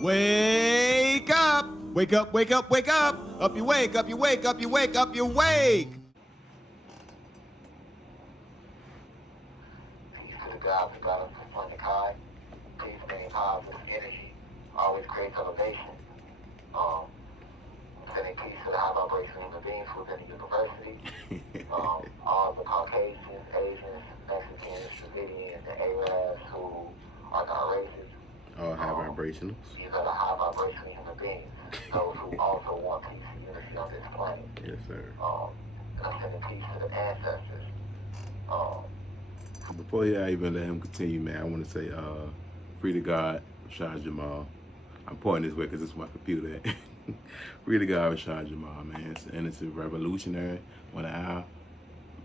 Wake up! Wake up, wake up, wake up! Up you wake, up you wake, up you wake, up you wake! Peace to the God who got us from the high. Peace, staying positive energy. Always creates elevation. Sending peace to the high vibration human beings within the university. All the Caucasians, Asians, Mexicans, Dravidians, and Arabs who are not racist. All high vibrationals. These are the high vibration human beings. Those who also want peace and unity on this planet. Yes, sir. And I'm sending peace to the ancestors. Before I even let him continue, man, I want to say, free to God, Rashad Jamal. I'm pointing this way because this is my computer. Free to God, Rashad Jamal, man. And it's a revolutionary, one of our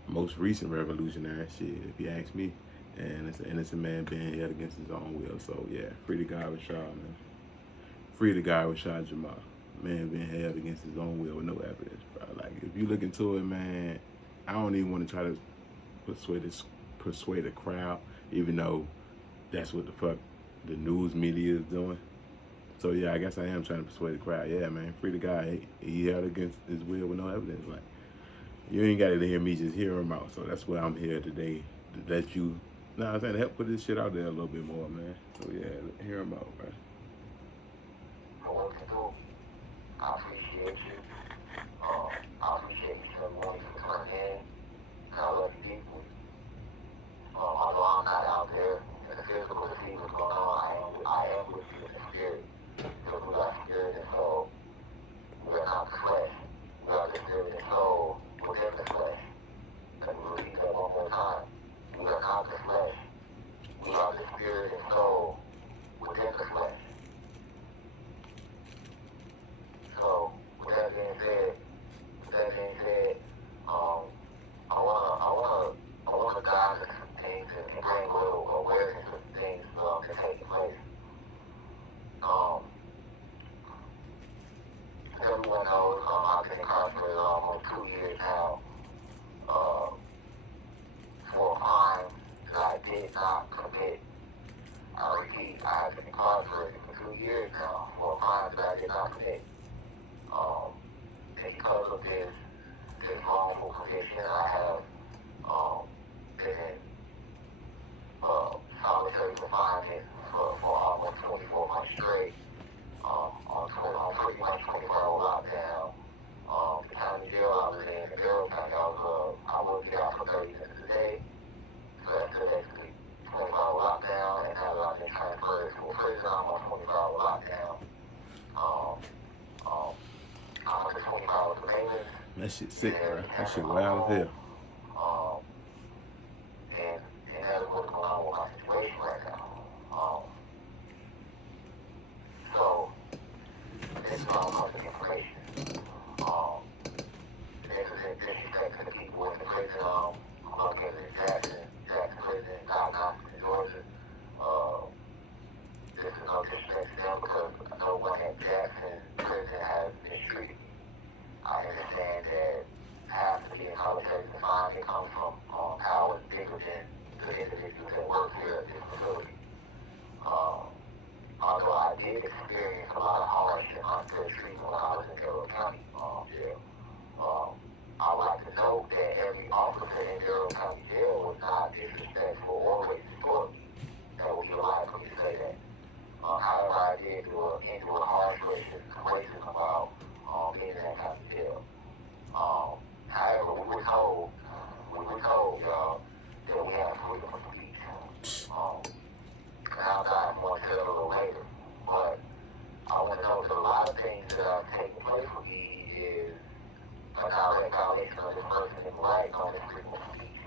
most recent revolutionary shit, if you ask me. And it's an innocent man being held against his own will. So, yeah, free to God, Rashad, man. Free to God, Rashad Jamal. Man being held against his own will with no evidence, bro. Like, if you look into it, man, I don't even want to try to persuade a crowd, even though that's what the fuck the news media is doing. So yeah, I guess I am trying to persuade the crowd. Yeah, man, free the guy. He held against his will with no evidence. Like, you ain't got to hear me just hear him out. So that's why I'm here today, to let you, I'm saying, to help put this shit out there a little bit more, man. So yeah, hear him out, man. For what you do, I appreciate you. I appreciate you so much for coming in. And I love you deeply. Although I'm not out there in the physical to see what's going on, I am with you in the spirit. Because we are spirit and soul. We are not the flesh. We are the spirit and soul within the flesh. And we repeat that one more time. We are not the flesh. We are the spirit and soul within the flesh. So, with that being said, I wanna dive into some things and bring a little awareness of things that's taking place. Everyone knows I've been incarcerated almost 2 years now for a crime that I did not commit. I repeat, I have been incarcerated for 2 years now for a crime that I did not commit. And because of this wrongful conviction, I have been in solitary confinement for almost 24 months straight. On pretty much 24-hour lockdown. The county jail I was in Carroll County, I would get out for 30 minutes a day. So that's basically 24-hour lockdown, and now that I've been transferred to a prison, I'm on 24-hour lockdown. I'm under 24 hours surveillance. That shit sick, bro. That shit wild as hell. And that's what's going on with my situation right now. So, this is all public information. This is in disrespect to the people in the prison. I'm located in Jackson Prison, Diagnostic, Georgia. This is no disrespect to them because no one at Jackson Prison has mistreated me. I understand that half of the solitary confinement comes from powers bigger than the individuals that work here at this facility. Although I did experience a lot of harsh and unfair treatment when I was in Carroll County jail. I would like to note that every officer in Carroll County jail was not disrespectful or racist toward me. That would be a lie for me to say that. However, I did endure harsh racism about being in that kind of jail. However, we were told, y'all, that we have freedom of speech. And I'll dive more into that a little later. But I want to know that a lot of things that are taking place with me is a direct violation of this person's right on this freedom of speech.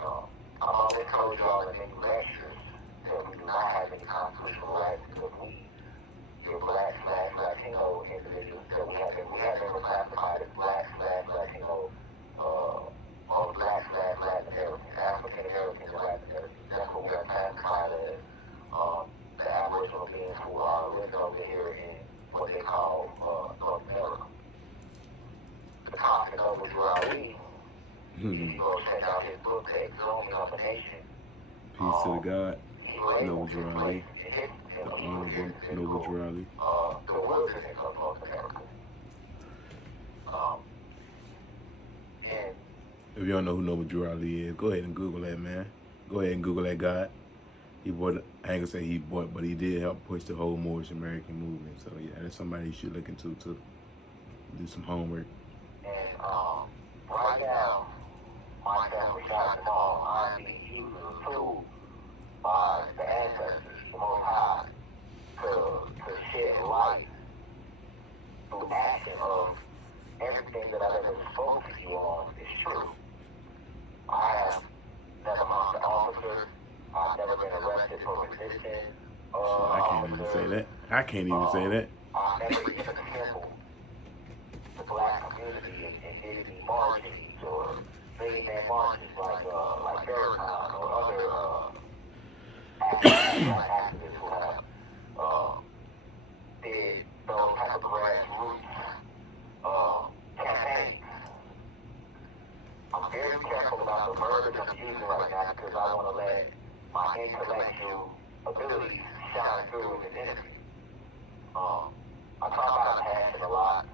I've always told y'all in many lectures that we do not have any constitutional rights because we're Black/Latino individuals that we have been classified as Black/Latino or Black/Latin Americans, African Americans and Latin Americans. That's what we are classified as. The Aboriginal beings who are living over here in what they call North America. The prophet over Jurawi, if you go check out his book, The Exhume of a Nation, Peace to the God. he were able Noble to Gerard place Lee. in his The Honorable Noble Gerard Lee. the wilderness of North America. And If you don't know who Noble Gerard Lee is, go ahead and Google that, man. Go ahead and Google that guy. He bought, I ain't gonna say he bought, but he did help push the whole Moorish American movement. So yeah, that's somebody you should look into too. Do some homework. right now, myself, Rashad, Jamal, I'm being used as a tool by the ancestors, the Most High, to shed light through action of everything that I've ever spoken to you on is true. I have never harmed an officer. I've never been arrested for resisting. I can't even say that. I can't even say that. I've never even assembled the black community and did any marches or million-man marches like Farrakhan or other activists who have did those type of grassroots campaigns. I'm very careful about the verbiage I'm using right now because I want to let my intellectual abilities shine through in this interview. I talk about passion a lot,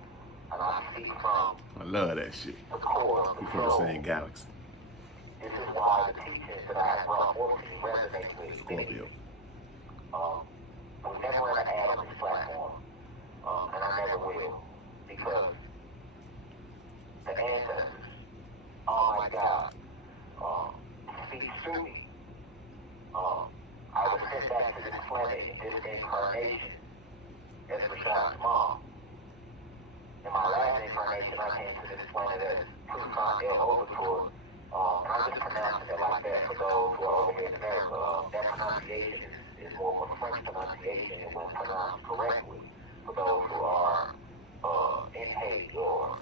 and I speak from I love that shit. the core of the We from the soul. same galaxy. This is why the teachings that I have brought forth to you resonate with Scorpio. We're never going to add on this platform, and I never will, because the ancestors, oh my God, speak through me. I was sent back to this planet in this incarnation as Rashad Jamal. In my last incarnation, I came to this planet as Tucson El Overture, and I'm just pronouncing it like that for those who are over here in America. That pronunciation is more of a French pronunciation. It was pronounced correctly for those who are in Haiti or,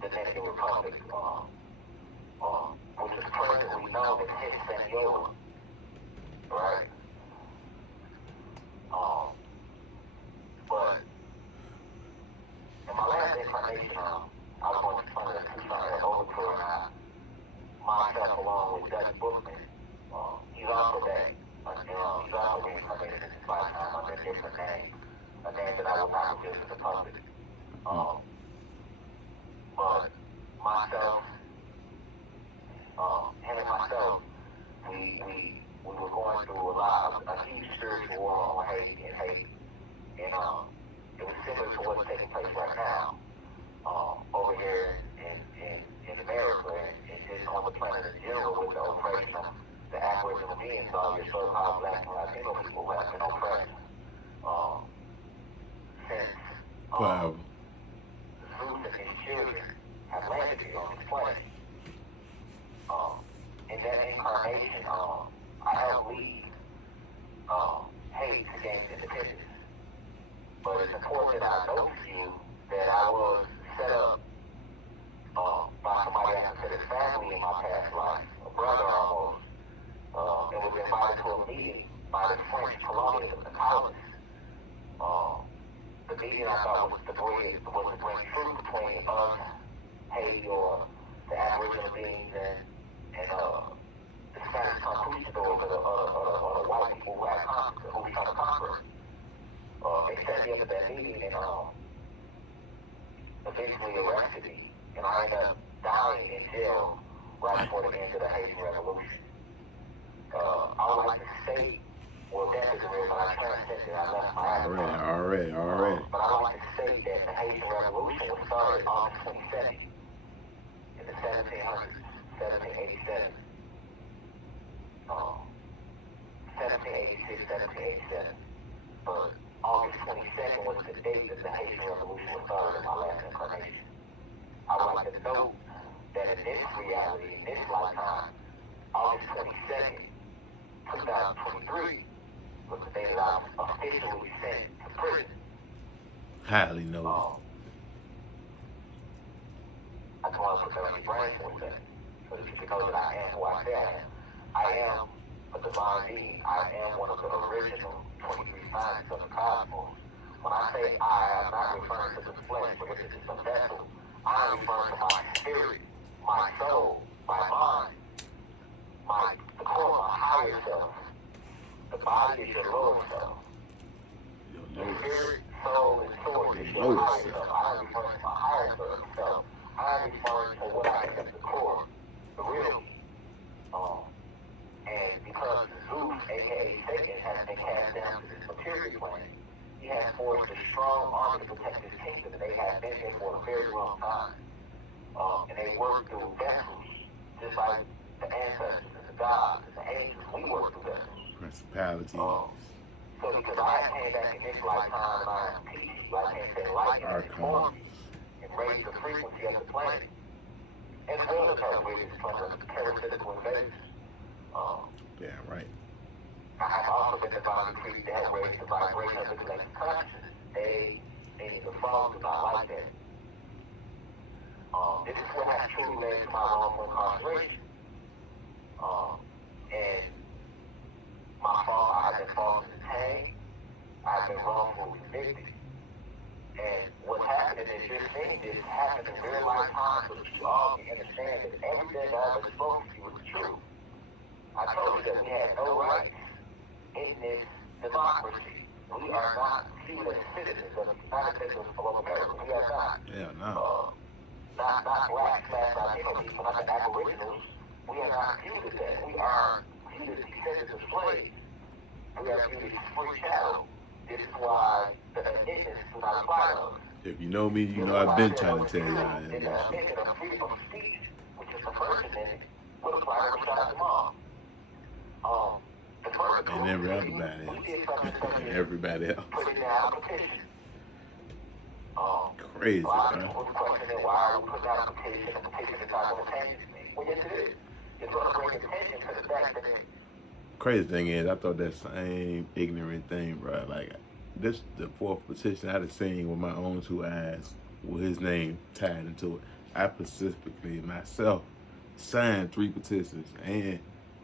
the Dominican Republic, which is presently known as Hispaniola, right? But in my last incarnation, I was on the planet of Tucson El Overture, and I myself along with Dutch Bookman. He's also back. He's also reincarnated in his lifetime under a different name, a name that I will not reveal to the public. But myself, him and myself, we were going through a huge spiritual war on Haiti and Haiti. And it was similar to what's taking place right now over here in America and just on the planet in general with the oppression of the Aboriginal beings, all your so-called black and Latino people who have been oppressed since Zeus and his children have landed here on this planet. In that incarnation, I helped lead Haiti to gain independence. But it's important that I note to you that I was set up by somebody I considered family in my past life, a brother almost, and was invited to a meeting by the French colonialists, the colonists. The meeting I thought was to bring truth between us, Haiti, or the Aboriginal beings, and the Spanish conquistadors or the white people who had conquered, who we trying to conquer. They set me up at that meeting and eventually arrested me, and I ended up dying in jail right before the end of the Haitian Revolution. I would like to state, well, death is real, but I transcended. I left my avatar. Already. But I would like to state that the Haitian Revolution was started August 22nd in the 1700s, 1787. 1786, 1787. But August 22nd was the date that the Haitian Revolution was started in my last incarnation. I would like to note that in this reality, in this lifetime, August 22nd, 2023, was the day that I was officially sent to prison. Highly noted. I just want to put that on your brain for a second, so that you can know that I am who I say I am. I am a divine being. I am one of the original 23 signs of the cosmos. When I say I'm not referring to the flesh, but this is a vessel. I'm referring to my spirit, my soul, my mind, the core of my higher self. The body is your lower self. Your Your lowest. spirit, soul, and source is your Lowest higher self. self. I'm referring to my higher self. I'm referring to what I am at the core, the real me. And because Zeus, aka Satan, has been cast down to this material plane, he has forged a strong army to protect his kingdom, and they have been here for a very long time. And they work through vessels, just like the ancestors and the gods and the angels. We work through vessels. Principalities. So because I came back in this lifetime and I am teaching, like I said, light and inform you and raise the frequency of the planet, as well as her with this planet of parasitical invaders. Yeah, right. I have also been divinely created to help raise the vibration of the collective consciousness. They, meaning the phone, do not like that. This is what has truly led to my wrongful incarceration. And my fault, I have been falsely detained. I have been wrongfully convicted. And what's happening is you're seeing this happen in real life time so that you all can understand that everything I ever spoke to you was true. I told you that we had no rights in this democracy. We are not viewed as citizens of the United States of America. We are not. Yeah, no. Not black, slash Latino people, not the aboriginals. We are not viewed as that. We are viewed as descendants of slaves. We are viewed as free cattle. This is why the amendments do not apply to us. If you know me, you know I've been trying to tell y'all The that. amendment of freedom of speech, which is the first amendment, would apply to Rashad Jamal. The first And everybody else. Everybody else. put in out a petition. Crazy, A lot of bro. people questioning why are we putting out a petition? A petition is not going to change anything. Well, yes, it is. It's going to bring attention to the fact that Crazy thing is, I thought that same ignorant thing, bro. Like, this the fourth petition I'd have seen with my own two eyes with his name tied into it. I specifically myself signed 3 petitions and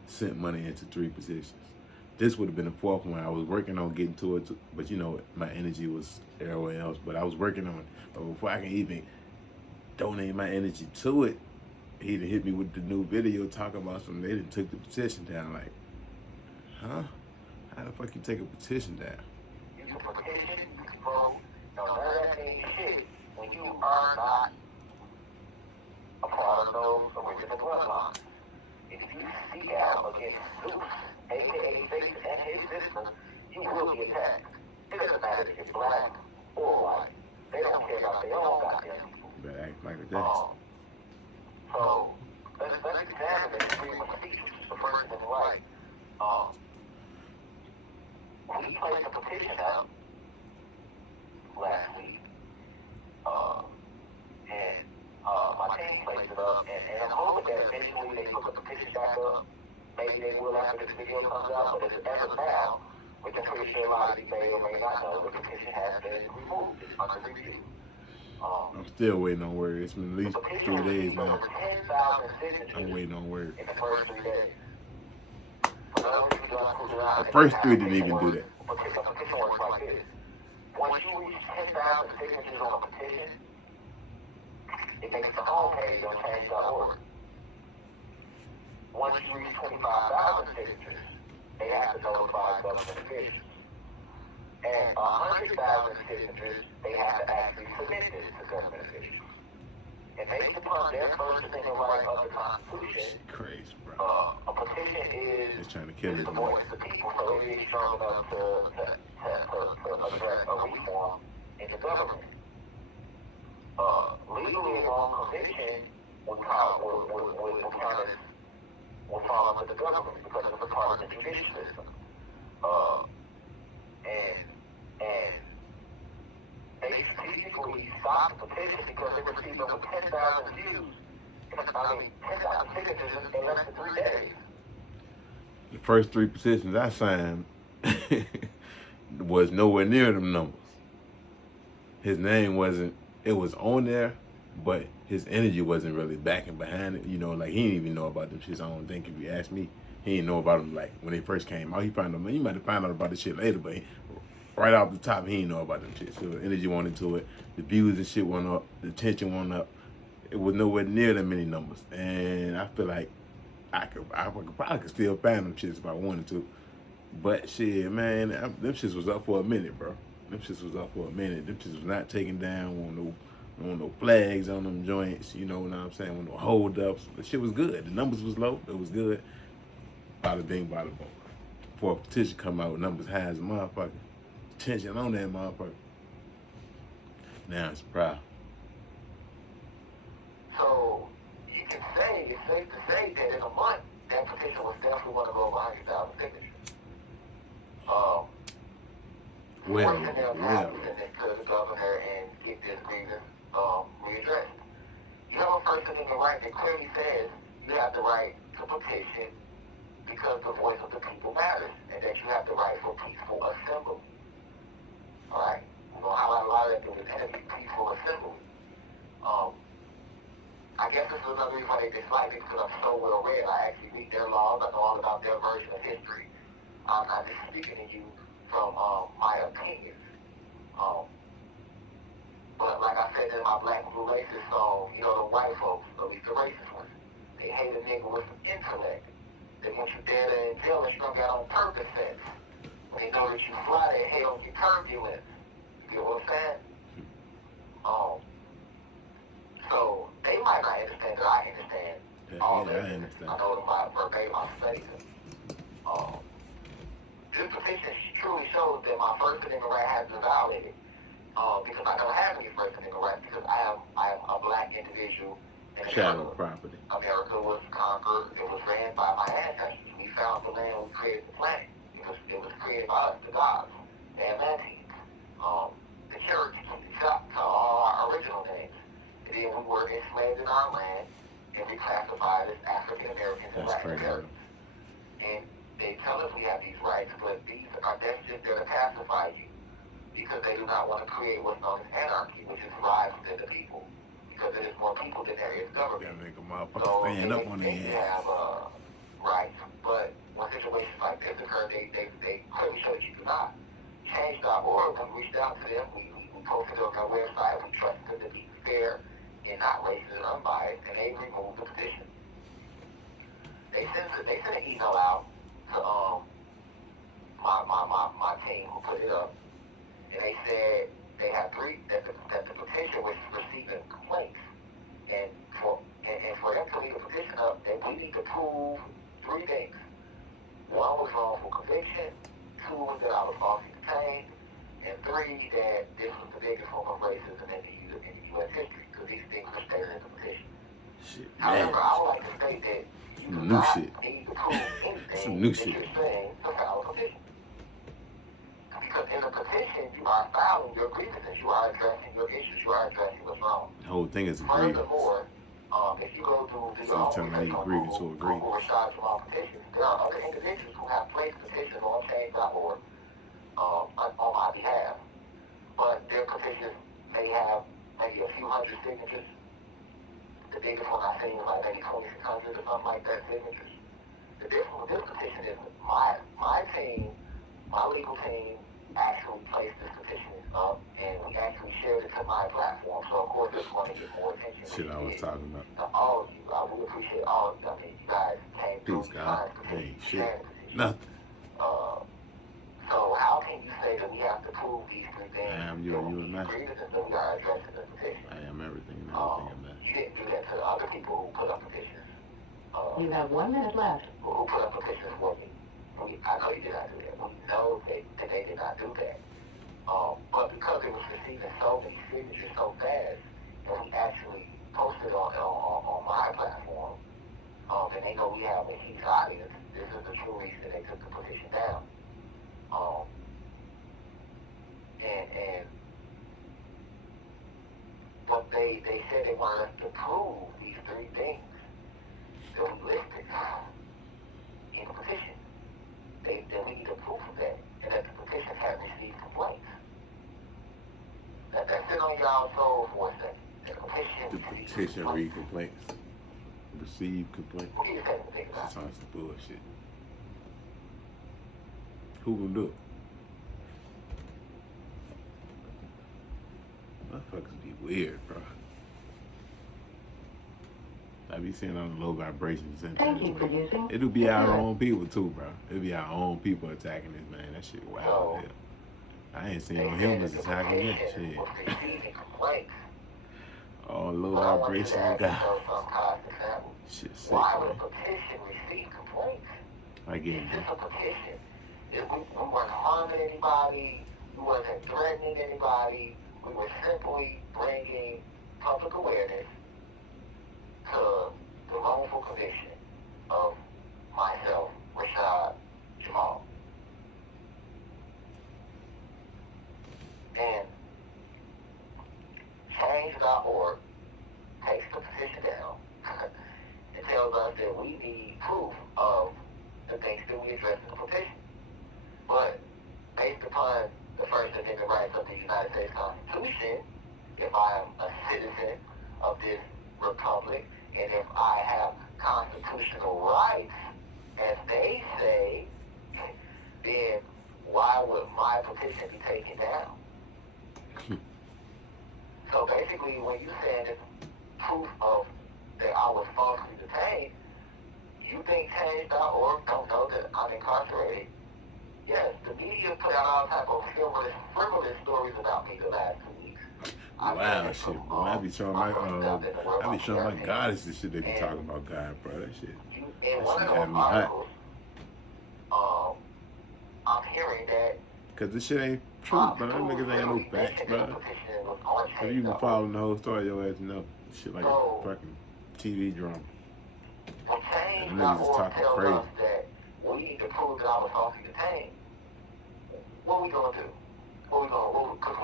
sent money into 3 petitions. This would have been the 4th one. I was working on getting to it, but you know, my energy was everywhere else. But I was working on it. But before I can even donate my energy to it, he done hit me with the new video talking about something. They done took the petition down. Like, huh? How the fuck you take a petition down? you can petition, you can vote. No, none of that means shit when you are not a part of those original bloodlines. If you speak out against Zeus, aka Satan and his system, you will be attacked. It doesn't matter if you're black or white. They don't care about their own goddamn people. You better act like that. So let's examine this freedom of speech, which is the first thing right. We placed a petition out last week, and my team placed it up, and I'm hoping that eventually they put the petition back up. Maybe they will after this video comes out, but as of now, which I'm pretty sure a lot of you may or may not know, the petition has been removed. It's under review. I'm still waiting on word. It's been at least 3 days now. Over 10,000 signatures I'm waiting on word. in the first 3 days. For those of you who don't know, The first 3 didn't even do that. A petition works like this. Once you reach 10,000 signatures on a petition, it makes the homepage on change.org. Once you reach 25,000 signatures, they have to notify government officials. And 100,000 signatures, they have to actually submit this to government officials. And based upon their First Amendment right of the Constitution, Crazy, bro. a petition is They're trying to kill the it. voice of the people, so it is strong enough to address a reform in the government. Legally and wrong conviction would fall under the government because it's a part of the judicial system. And they strategically stopped the petition because they received over 10,000 views. 10,000 signatures in less than 3 days. The first 3 petitions I signed was nowhere near them numbers. His name wasn't, it was on there, but his energy wasn't really backing behind it. You know, like he didn't even know about them shits. I don't think, if you ask me, he didn't know about them like when they first came out. He might have found out about the shit later, but right off the top, he didn't know about them shit. So the energy went into it, the views and shit went up, the attention went up. It was nowhere near that many numbers, and I feel like I probably could still find them shits if I wanted to. But shit, man, them shits was up for a minute, bro. Them shits was up for a minute. Them shits was not taken down. On no flags on them joints. You know what I'm saying? On no hold ups. The shit was good. The numbers was low. It was good. Bada bing, bada boom. Before a petition come out, numbers high as a motherfucker. Tension on that motherfucker. Now it's proud. So you can say, it's safe to say that in a month, that petition was definitely one of over 100,000 signatures. Forcing them to have to send this to the governor and get this grievance readdressed. You have a First Amendment right that clearly says you have the right to petition because the voice of the people matters, and that you have the right for peaceful assembly. Alright? We're going to highlight a lot of that through the enemy, peaceful assembly. I guess this is another reason why they dislike it, because I'm so well read. I actually read their laws. I know all about their version of history. I'm not just speaking to you from my opinions. But like I said in my Black and Blue Racist song, you know, the white folks, at least the racist ones, they hate a nigga with some intellect. They want you dead in jail and strung out on purpose sets. When they know that you fly, they hate on your turbulence. You know what I'm saying? So they might not understand that I understand all I this. understand. I know them by verbatim, I studied them. This petition truly shows that my First Amendment right has been violated. Because I don't have any First Amendment rights, because I am a black individual. Shadow property. America was conquered. It was ran by my ancestors. We found the land. We created the planet. It was created by us, the gods, the Atlanteans, the Cherokees, all our original names. And then we were enslaved in our land and reclassified as African Americans and Black Americans. And they tell us we have these rights, but these are that's just there to pacify you, because they do not want to create what's known as anarchy, which is rise within the people. Because there's more people than there is government. Gotta make a motherfucker stand up on their They ass. have rights, but when situations like this occur, they clearly show that you do not. Change.org, we reached out to them, we posted on their website, we trusted them to be fair and not racist and unbiased, and they removed the petition. They sent an email out to my team who put it up, and they said they have that the petition was receiving complaints, and for them to leave the petition up, that we need to prove 3 things. 1 was wrongful conviction, 2 was that I was falsely detained, and 3 that this was the biggest form of racism in the U.S. history, because these things are stated in the petition. Shit, However, man. I would like to state that you do New not shit. need to prove anything Some new that shit. you're saying to file a petition. Because in a petition, you are filing your grievances, you are addressing your issues, you are addressing what's wrong. The whole thing is a grievance. Furthermore, if you go to your So own you turn any research on grievance to a Google grievance. Rashad Jamal petitions, there are other individuals who have placed petitions on change.org on my behalf. But their petitions may have maybe a few hundred signatures. The biggest one I've seen was like maybe 2,600 or something like that signatures. The difference with this petition is my team, my legal team, actually placed this petition up, and we actually shared it to my platform. So of course, it's going to get more attention. Shit I was talking about. All of you, I really appreciate all of you. I mean, you guys came through. Peace, God. Hey, shit. Nothing. So how can you say that we have to prove these 3 things? I am you and me. Grievances that we are addressing the petition. I am everything and everything, man. You didn't do that to the other people who put up petitions. You have 1 minute left. Who put up petitions for me. I know you did not do that. We know that they did not do that. But because it was receiving so many signatures so fast, and we actually posted on my platform, and they know we have a huge audience, this is the true reason they took the petition down. But they said they wanted us to prove these 3 things that we listed in the petition. That we need a proof of that, and that the petition had received complaints. That's it on y'all soul for a second. The petition read complaints. Receive complaints. What do you think about That sounds some bullshit. Who gonna do it? Motherfuckers be weird, bro. I be seeing on the low vibrations and Thank you for things. using. It do be our own people too, bro. It be our own people attacking this, man. That shit wild as hell. I ain't seen no humans attacking that shit. Was receiving complaints. Oh, low But I want you vibration to and ask God. yourself some constant example. Shit sick, Why would man. a petition receive complaints? I get It's it, just a petition. We weren't harming anybody. We wasn't threatening anybody. We were simply bringing public awareness to the wrongful conviction of myself, Rashad, Jamal. And change.org takes the petition down and tells us that we need proof of the things that we address in the petition. But based upon the First Amendment rights of the United States Constitution, if I am a citizen of this republic, and if I have constitutional rights, as they say, then why would my petition be taken down? So basically, when you're saying it's proof of that I was falsely detained, you think change.org don't know that I'm incarcerated? Yes, the media put out all type of frivolous stories about me the last 2 weeks. Wow, shit, boy. I be showing my goddess and shit they be talking about God, bro. That shit. In That one shit of had those me hot. articles, I'm hearing that Cause this shit ain't true, bro. Them niggas ain't got no facts, bro. If you been following the whole story, your ass know shit like a fucking TV drama. Well, And them niggas is talking tells crazy. us that we need to prove that I was falsely detained. What we gonna do? Because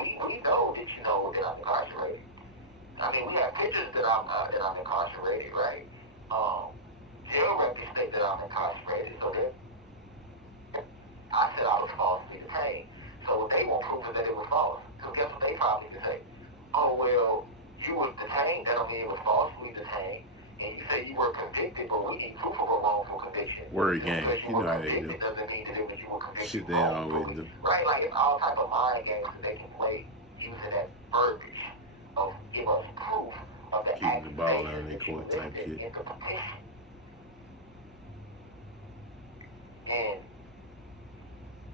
we know that you know that I'm incarcerated. I mean, we have pictures that I'm incarcerated, right? Jail records state that I'm incarcerated, so that I said I was falsely detained. So they won't prove that it was false. So guess what they probably need to say? Oh, well, you were detained, that don't mean it was falsely detained. And you say you were convicted, but we need proof of a wrongful conviction. Word game. Because You know how they do. doesn't mean that you were convicted. Shit they always do. Right? Like it's all type of mind games that they can play using that verbiage of give us proof of the Keeping the ball out of accusation their that you court type listed shit. in the petition. And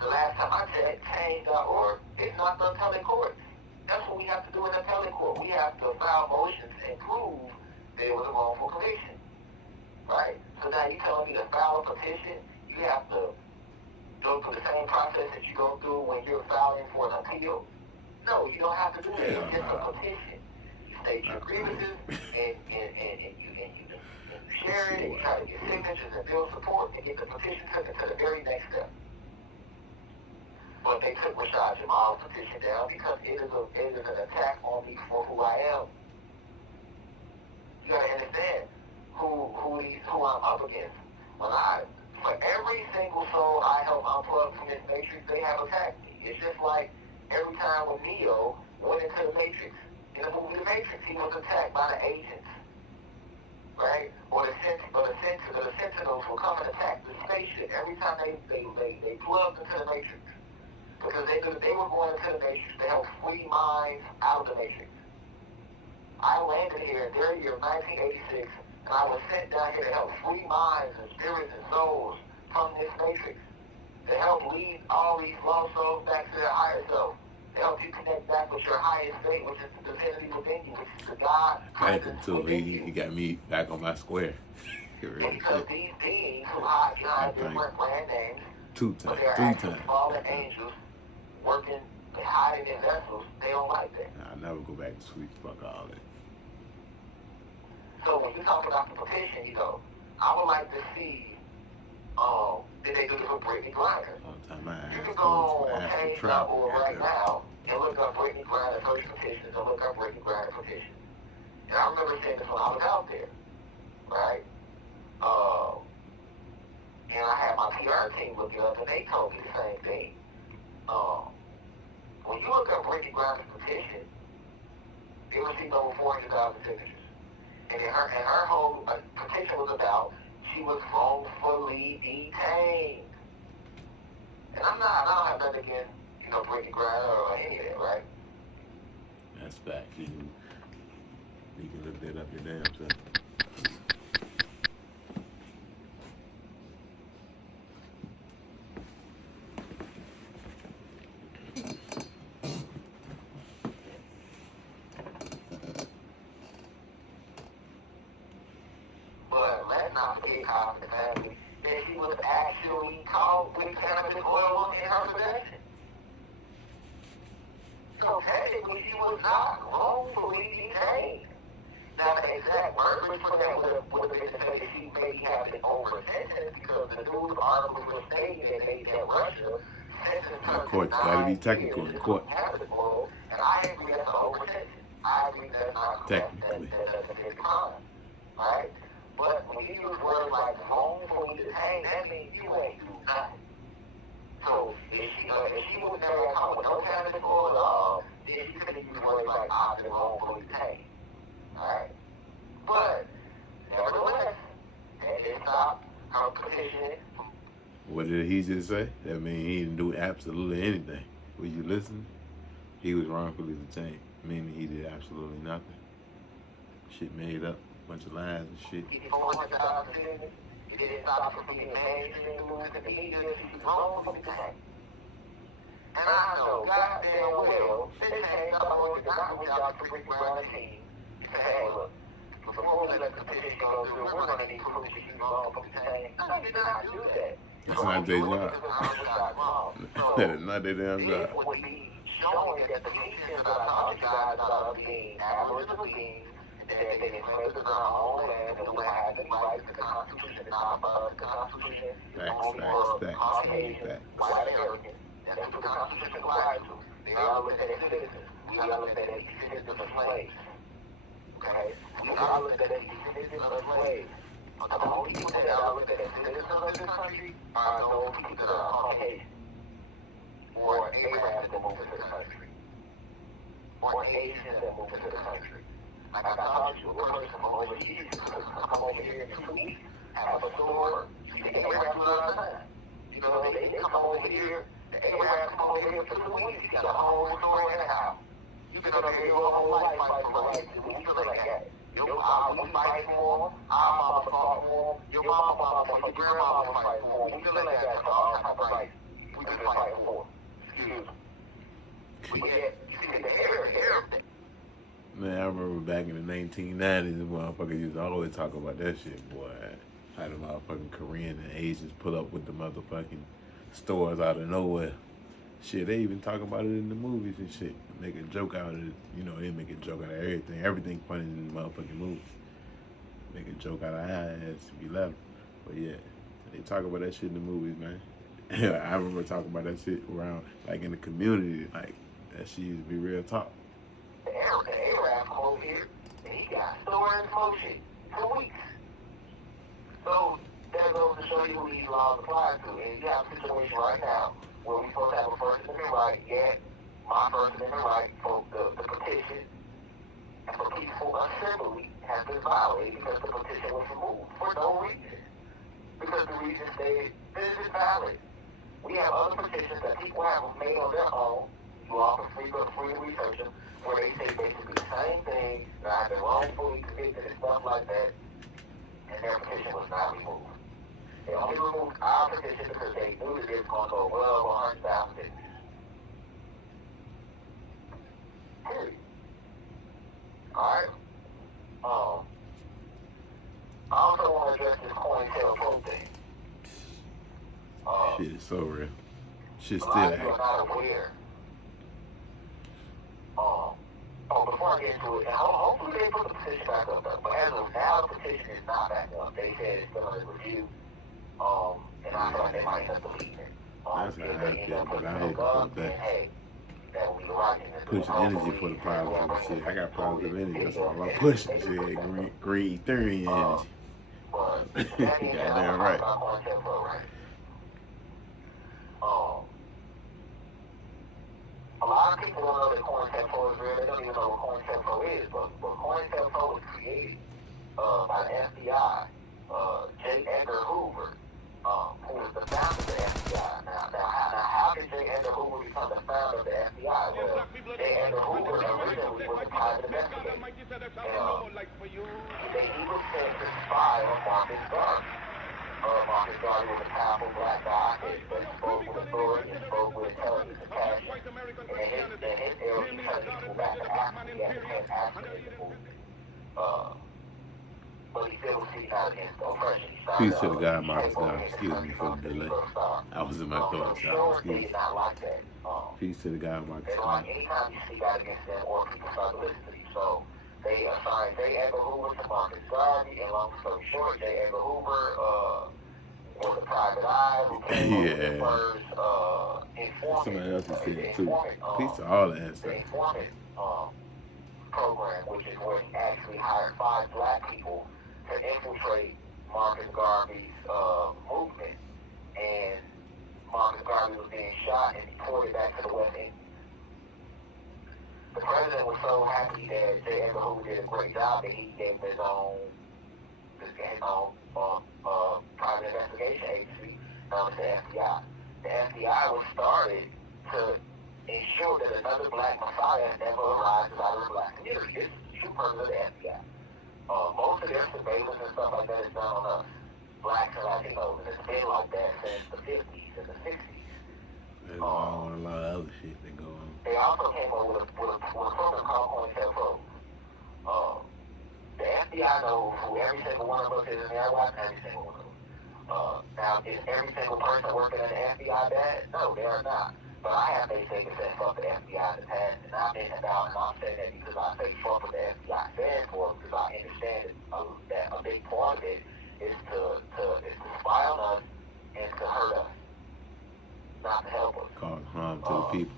the last time I checked, change.org is not the appellate court. That's what we have to do in the appellate court. We have to file motions and prove that it was a wrongful conviction. Right? So now you telling me to file a petition, you have to go through the same process that you go through when you're filing for an appeal? No, you don't have to do that. It's just a petition. You state your grievances and you share it and you try to get signatures and build support and get the petition taken to the very next step. But they took Rashad Jamal's petition down because it is an attack on me for who I am. You gotta understand who I'm up against. For every single soul I help unplug from this matrix, they have attacked me. It's just like every time when Neo went into the matrix, in the movie The Matrix, he was attacked by the agents, right? Or the Sentinels will come and attack the spaceship every time they plugged into the matrix. Because they were going into the matrix to help free minds out of the matrix. I landed here in the year of 1986, and I was sent down here to help free minds and spirits and souls from this matrix. To help lead all these lost souls back to their higher self. To help you connect back with your highest state, which is the divinity within you, which is the God. Thank him too. He got me back on my square. And because these beings who hide behind different brand names, Three times. Fallen angels working, hiding in vessels, they don't like that. I'll never go back to sleep. Fuck all that. So when you talk about the petition, I would like to see did they do this with Brittany Griner? You can go on change.org right now and look up Brittany Griner first petitions and look up Brittany Griner petition. And I remember saying this when I was out there, right? And I had my PR team look it up and they told me the same thing. When you look up Brittany Griner's petition, it received over 400,000 signatures. And her whole petition was about she was wrongfully detained. And I don't have nothing against, Brittany Griner or any of that, right? That's facts. You can look that up your damn self. house and the family, that she was actually caught with cannabis oil in her possession. So technically, she was not wrongfully detained. Now, the exact verbiage for that would have been to say that she may have been over-sentenced because the news articles were stating that Russia sentenced her The court's got to be technical in court. And I agree that's an over-sentence. I agree that's not correct. That's a big crime. Right? But when you use words like wrongfully detained, that means you ain't do nothing. So if she was never caught with no cannabis oil, then she couldn't use words like I've been wrongfully detained. Alright? But, nevertheless, that didn't stop her petition. What did he just say? That means he didn't do absolutely anything. Were you listening? He was wrongfully detained, meaning he did absolutely nothing. Shit made up, bunch of lies and shit. He didn't stop her from being made, she didn't lose the media, she was wrongfully detained. And I know goddamn well, this ain't not reach out to Ricky Brown and team. Hey, look, before we let the petition go through, we're going to need proof that she's wrongfully detained. No, you did not do that. That's not their job. That is not their damn job. It would be showing that the teachings that I taught you guys about being aboriginal beings, that they enslaved us on our own land, and we have any rights to the Constitution, and not the Constitution, only for Caucasian, white Americans. That's what the Constitution applies to. They are looked at as citizens. We are looked at as descendants of slaves. Okay? We are looked at as descendants of slaves. The only people that are looked at as citizens of this country are those people that are Caucasian, or Arabs that move into the country, or Asians that move into the country. Like I told you, a person from overseas come over here in 2 weeks, have a store, you can Arabs do it all the time. You know, they come over here, the Arabs come over here for 2 weeks, you got a whole store in the house. You've been over here your whole life fighting for rights, and you feel like that. We fight for them, our mama fought for them, your mama fought, your grandma would fight for them. We feel like that for all type of rights. We've been fighting for them. Excuse me. But yet, you see the everything. Man, I remember back in the 1990s, the motherfuckers used to always talk about that shit, boy. How the motherfucking Korean and Asians pull up with the motherfucking stores out of nowhere. Shit, they even talk about it in the movies and shit. Make a joke out of it. You know, they make a joke out of everything. Everything funny in the motherfucking movies. Make a joke out of our ass if you left. But yeah, they talk about that shit in the movies, man. I remember talking about that shit around, like in the community, like that shit used to be real talk. The Arab come over here, and he got store in motion for weeks. So that goes to show you who these laws apply to. And you have a situation right now where we're supposed to have a First Amendment right, yet my First Amendment right for the petition and for peaceful assembly has been violated because the petition was removed for no reason. Because the reason stated this is valid. We have other petitions that people have made on their own. You all can free to research them, where they say basically the same thing, that I've been wrongfully convicted and stuff like that, and their petition was not removed. They only removed our petition because they knew that it was going to go well over 100,000 signatures. Period. Alright? I also want to address this COINTELPRO thing. Shit is so real. Shit's still a lot of acting. people are not aware. Before I get into it, and hopefully they put the petition back up there. But as of now, the petition is not back up. They said it's still under review. And I thought they might have to leave it. That's not how I feel, but I hope it comes back. Hey, that will be the right thing to do. Pushing energy for the positive shit. I got positive energy. That's all I'm pushing. Shit, green theory energy. Goddamn right. A lot of people don't know that COINTELPRO is real. They don't even know what COINTELPRO is. But COINTELPRO was created by the FBI. J. Edgar Hoover, who was the founder of the FBI. Now, how did J. Edgar Hoover become the founder of the FBI? Well, J. Edgar Hoover originally was a private investigator. He was sent to spy on Marcus Garvey. Marcus Garvey was a powerful black guy that spoke with authority and spoke with intelligence and passion. And in his era, he turned people back to Africa. He had to Africa in the movement. But he still was speaking out against oppression. He Peace to the God, Marcus God. Excuse me for the delay. I was in my thoughts, y'all. Excuse They me. did not like that. Peace to the God, Marcus They don't God. like anytime you speak out against them or people start to listen to you. So they assigned J. Edgar Hoover to Marcus Garvey, and long story short, J. Edgar Hoover was a private eye who came up with the Yeah. first informant. Somebody else has said The it too. informant, Peace to all the the ancestors. informant program, which is where he actually hired 5 black people to infiltrate Marcus Garvey's movement. And Marcus Garvey was being shot and deported back to the West Indies. The president was so happy that J. Edgar Hoover did a great job that he gave his own private investigation agency known as the FBI. The FBI was started to ensure that another black messiah never arises out of the black community. This is the true purpose of the FBI. Most of their surveillance and stuff like that is done on us, blacks and Latinos, and it's been like that since the 50s and the 60s. There's a lot of other shit that go on. They also came up with a program called COINTELPRO. The FBI knows who every single one of us is in there, watching every single one of us. Now, is every single person working at the FBI bad? No, they are not. But I have made statements that fuck the FBI in the past, and I've been about, and I'm saying that because I say fuck what the FBI stands for, because I understand that a big part of it is to spy on us and to hurt us, not to help us. Cause harm to the people.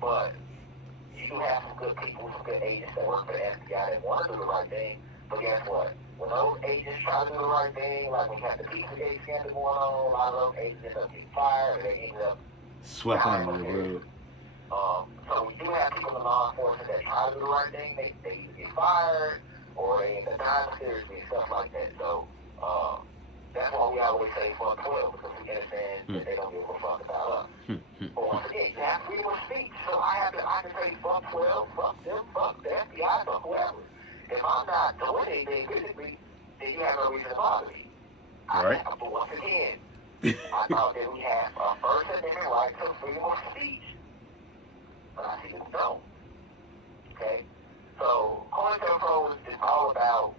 But you do have some good people, some good agents that work for the FBI that want to do the right thing. But guess what? When those agents try to do the right thing, like when you have the Pizzagate scandal going on, a lot of those agents end up getting fired, or they end up Swept under the rug. So we do have people in law enforcement that try to do the right thing. They either get fired or they end up dying seriously and stuff like that. So that's why we always say fuck 12, because we understand that they don't give a fuck about us. But once again, you have freedom of speech. So I can say fuck 12, fuck them, fuck the FBI, fuck whoever. If I'm not doing anything physically, then you have no reason to bother me. Right. But once again, I thought that we have a First Amendment right to freedom of speech. But I see people don't. Okay? So, COINTELPRO is all about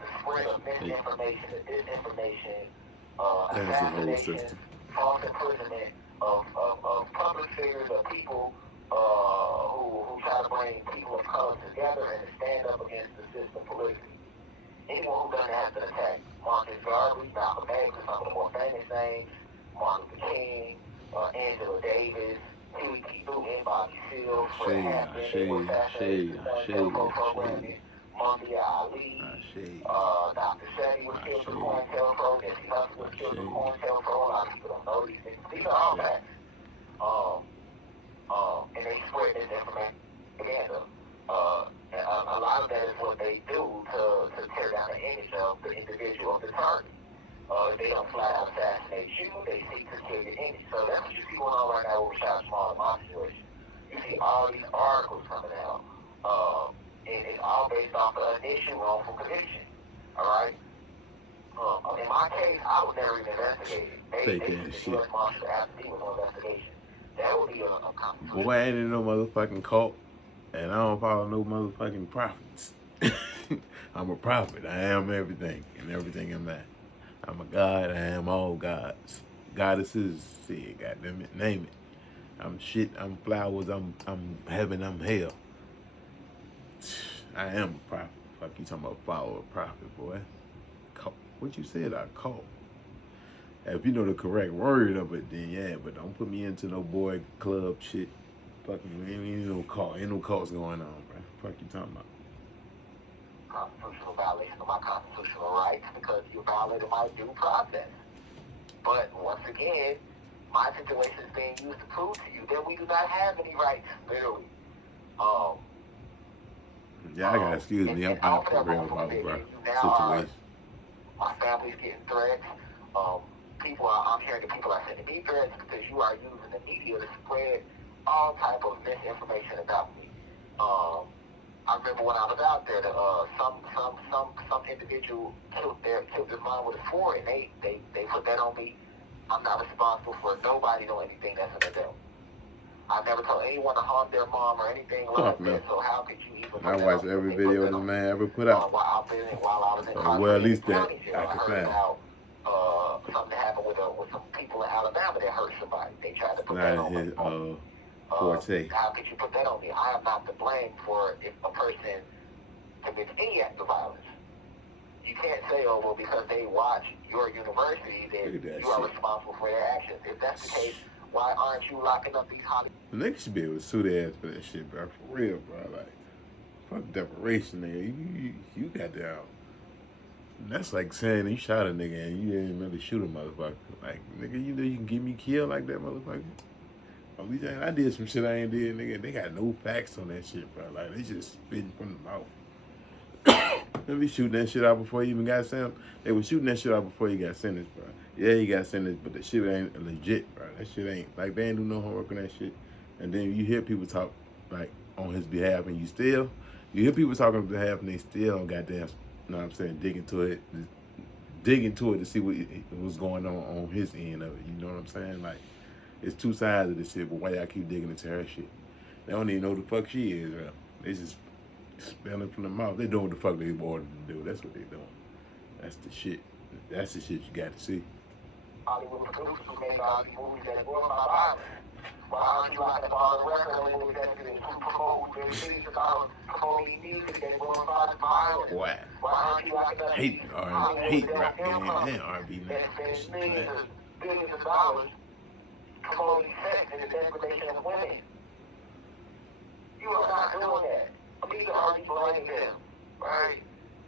the spread of misinformation, the disinformation, assassination, false imprisonment of public figures, of people who try to bring people of color together and to stand up against the system politically. Anyone who doesn't have to attack Marcus Garvey, Malcolm X, some of the more famous names, Martin Luther King, Angela Davis, Huey P. Newton, Bobby Seale, Fred Hampton, they were assassinated through the programming, Muhammad Ali, Dr. Shetty was killed through COINTELPRO, Nipsey Hussle was killed through COINTELPRO. A lot of people don't know these things. These are all facts. And they spread this information propaganda. A lot of that is what they do to tear down the image of the individual, of the target. If they don't flat out assassinate you, they seek to kill your image. So that's what you see going on right now with Rashad, Jamal, and my situation. You see all these articles coming out, and it's all based off of initial wrongful conviction. All right. In my case, I was never even investigated. They the U.S. Marshals after me with no investigation. That would be a constitutional. Boy, I ain't in no motherfucking cult, and I don't follow no motherfucking prophets. I'm a prophet. I am everything, and everything I'm not. I'm a god. I am all gods. Goddesses, see, goddamn it, name it. I'm shit. I'm flowers. I'm heaven. I'm hell. I am a prophet. Fuck you talking about follow a prophet, boy. Cult. What you said? I cult. If you know the correct word of it, then yeah. But don't put me into no boy club shit. Fucking ain't no cult. Ain't no cults going on, bro. Fuck you talking about? Constitutional violation of my constitutional rights because you violated my due process. But once again, my situation is being used to prove to you that we do not have any rights, literally. Yeah, I gotta excuse me. I'm out for real about bro. Situation. My family's getting threats. I'm hearing that people are sending me threats because you are using the media to spread all type of misinformation about me. I remember when I was out there, some individual killed their mom with a sword, and they put that on me. I'm not responsible for nobody knowing anything that's an adult. I I've never told anyone to harm their mom or anything like no. that. So how could you even? I watched every video this man ever put out. While I was in Well, at least that county I jail, could heard find. about something happened with some people in Alabama that hurt somebody. They tried to put that Not on his me. forte. How could you put that on me? I am not to blame for if a person commits any act of violence. You can't say, oh, well, because they watch your university, then you are responsible for their actions. If that's the case, why aren't you locking up these Hollywood? The nigga should be able to sue their ass for that shit, bro. For real, bro. Like, fuck deprivation, nigga. You got down. That's like saying you shot a nigga and you didn't really shoot a motherfucker. Like, nigga, you know you can get me killed like that, motherfucker? At least I did some shit I ain't did, nigga. They got no facts on that shit, bro. Like, they just spitting from the mouth. They be shooting that shit out before you even got sentenced. They was shooting that shit out before you got sentenced, bro. Yeah, he got sentenced, but the shit ain't legit, bro. That shit ain't, like, they ain't do no homework on that shit. And then you hear people talk, like, on his behalf, and you hear people talking on his behalf, and they still don't goddamn, you know what I'm saying, dig into it to see what's going on his end of it. You know what I'm saying? Like, it's two sides of this shit, but why y'all keep digging into her shit? They don't even know who the fuck she is, bro. They just spelling from the mouth. They doing what the fuck they ordered to do. That's what they doing. That's the shit. That's the shit you got to see. Hollywood producers who make all these movies that glorify violence. Why aren't you locking up all the record label executives who promote their cities about promoting music that glorifies violence? Why? Why aren't you locking up Hate rap game and R&B now. that spend billions of dollars promoting sex and the degradation of women? You are not doing that. These are already blaming them, right?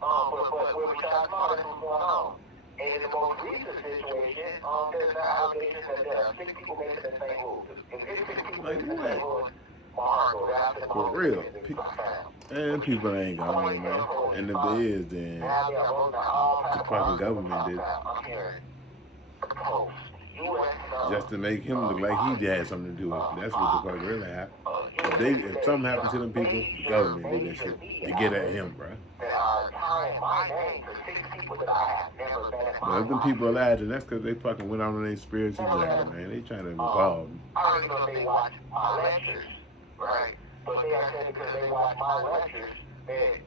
But where Rashad saw this was going on. And in the most recent situation, there's an allegation that there are 6 people making the same move. If 6 people making the same move, my heart goes out to the For real. And people ain't going, man. And if there is, then the fucking government did. I'm hearing posts. Just to make him look like he had something to do with it. That's what the fuck really happened. If something happened to them people, the government did that shit to get at him, bro. But if them people lied, then that's because they fucking went on their spiritual journey, man. They trying to evolve. I don't even know if they watch my lectures, right? But they are saying because they watch my lectures that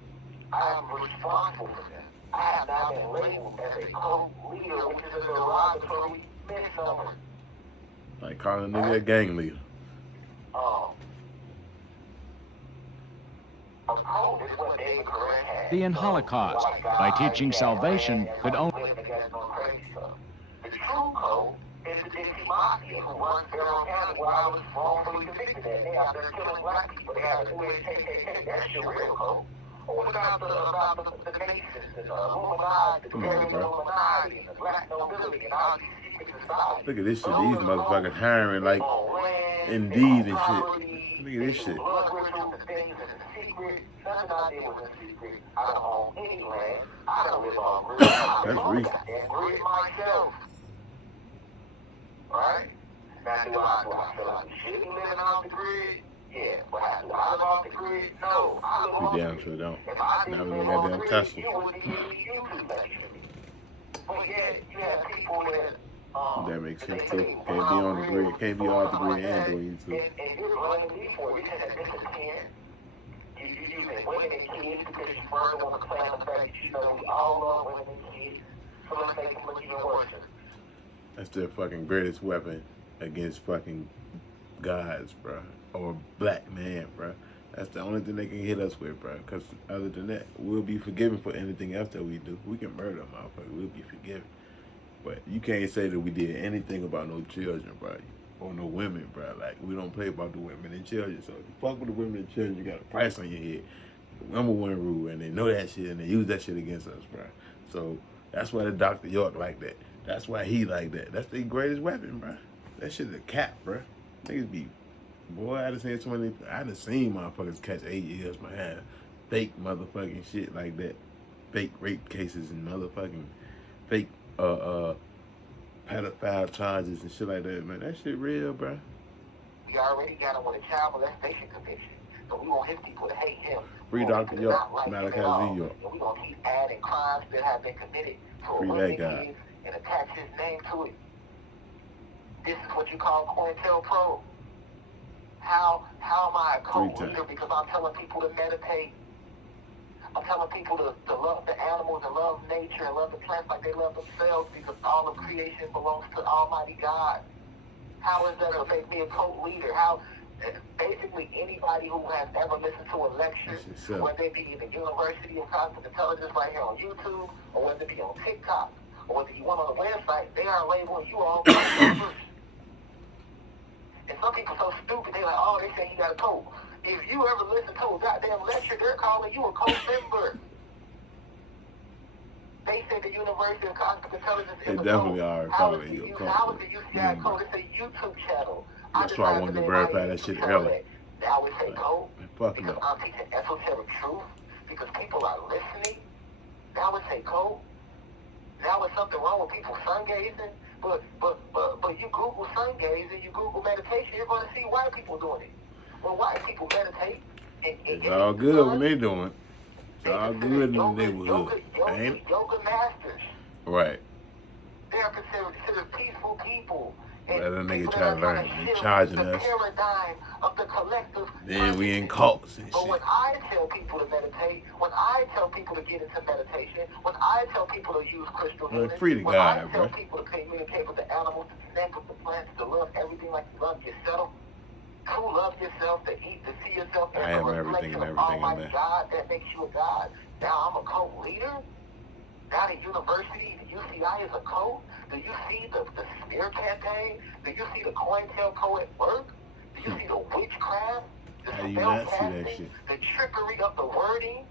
I'm responsible for them. I have not been labeled as a cult leader, which is a derogatory misnomer. Like calling a nigga a gang leader. The Holocaust by teaching salvation could only. The true code is the Dixie Mafia who runs Barrow County where I was wrongfully convicted at. They out there killing black people. They have a new KKK. That's your real code. What about the Masons and the Illuminati, the Caribbean Illuminati and the Black Nobility and all these secret societies? Look at this shit. These motherfuckers hiring like Indeed and shit. Look at this shit. Blood rituals and things in secret. Nothing I did was in secret. I don't own any land. I don't live on grid. That's recent. And grid myself. Right? Now, do I feel like we should be living off the grid? Yeah, but do I live off the grid? No, I live off the grid. We damn sure don't. If I Now didn't we live got off the damn grid, Tesla. you wouldn't be using YouTube money for me. But yet, you have people that... That makes sense too. Can't be on the grid. Can't be off the grid and doing YouTube. And you're blaming me for it. You're saying that this is 10. You're using women and kids because you further want to play on the fact that you know we all love women and kids. So let's make them look even worse. That's their fucking greatest weapon against fucking gods, bro. Or black man, bro. That's the only thing they can hit us with, bro. Because other than that, we'll be forgiven for anything else that we do. We can murder a motherfucker. We'll be forgiven. But you can't say that we did anything about no children, bro. Or no women, bro. Like, we don't play about the women and children. So if you fuck with the women and children, you got a price on your head. Number one rule. And they know that shit and they use that shit against us, bro. So that's why the Dr. York like that. That's why he like that. That's their greatest weapon, bro. That shit is a cap, bro. Niggas be... Boy, I done seen motherfuckers catch 8 years behind fake motherfucking shit like that. Fake rape cases and motherfucking fake pedophile charges and shit like that, man. That shit real, bro. We already got him with a child molestation conviction. So we want his people to hate him. Free Dr. York, Malachi Z. York. And we gonna keep adding crimes that have been committed to Free that guy. and attach his name to it. This is what you call COINTELPRO. How not cult 3 leader times. because I'm telling people to meditate. I'm telling people to love the animals and love nature and love the plants like they love themselves because all of creation belongs to Almighty God. How is that going to make me a cult leader? How? Basically, anybody who has ever listened to a lecture, whether it be in the University of Cosmic Intelligence right here on YouTube, or whether it be on TikTok, or whether you went on the website, they are labeling you all cult members. And some people so stupid, they like, oh, they say you got a cult. If you ever listen to a goddamn lecture, they're calling you a cult member. They say the University of Cosmic Intelligence is They a cult. definitely are calling you a cult. How is the UCI cult? It's a YouTube channel. That's why I wanted to verify that shit early. Now it's a cult Fuck because no. I'm teaching esoteric truth, because people are listening. Now it's a cult. Now it's something wrong with people sun gazing. But you Google sun gazing, you Google meditation, you're going to see white people doing it. When white people meditate, It's all good when they doing it. It's all good in the neighborhood. Yoga masters. Right. They are considered peaceful people. Let a nigga try to learn. They charging the us. paradigm of the collective. Then we in cults and But shit. when I tell people to meditate, when I tell people to get into meditation, when I tell people to use crystal healing, Free to when I God, tell bro. people to communicate with the animals, to connect with the plants, to love everything like you love yourself, to love yourself, to eat, to see yourself as I a am everything reflection and of everything in Almighty there. God, that makes you a God. Now I'm a cult leader? Now the university, the UCI is a cult? Do you see the smear campaign? Do you see the COINTELPRO at work? Do you see the witchcraft? The How you spell not see that casting? shit? The trickery of the wording?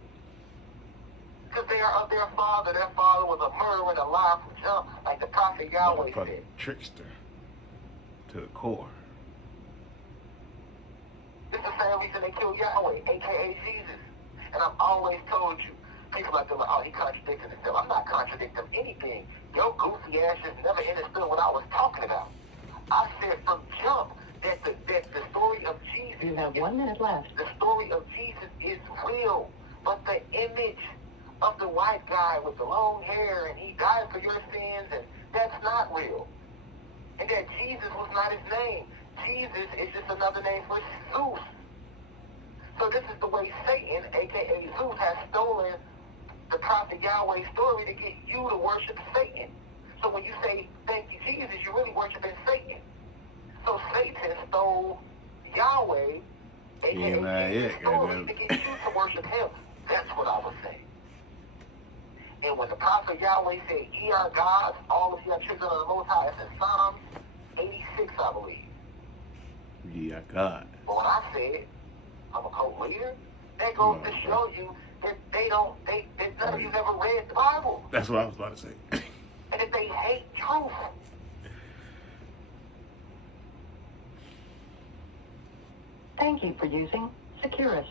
Because they are of their father. Their father was a murderer and a liar from jump, like the prophet Yahweh Motherfucking said. trickster. To the core. It's the same reason they killed Yahweh, a.k.a. Jesus. And I've always told you, people like, oh, he contradicted himself. I'm not contradicting anything. Your goofy ass just never understood what I was talking about. I said from jump that the story of Jesus... You have 1 minute left. The story of Jesus is real, but the image of the white guy with the long hair and he died for your sins, and that's not real. And that Jesus was not his name. Jesus is just another name for Zeus. So this is the way Satan, a.k.a. Zeus, has stolen the prophet Yahweh's story to get you to worship Satan. So when you say, thank you, Jesus, you're really worshiping Satan. So Satan stole Yahweh, a.k.a. Jesus' story, to get you to worship him. That's what I was saying. And when the prophet Yahweh said, ye are gods, all of you are children of the Most High, it's in Psalms 86, I believe. Yeah, God. But when I said, I'm a cult leader, that goes to show you that that none of you ever read the Bible. That's what I was about to say. And that they hate truth. Thank you for using Securus.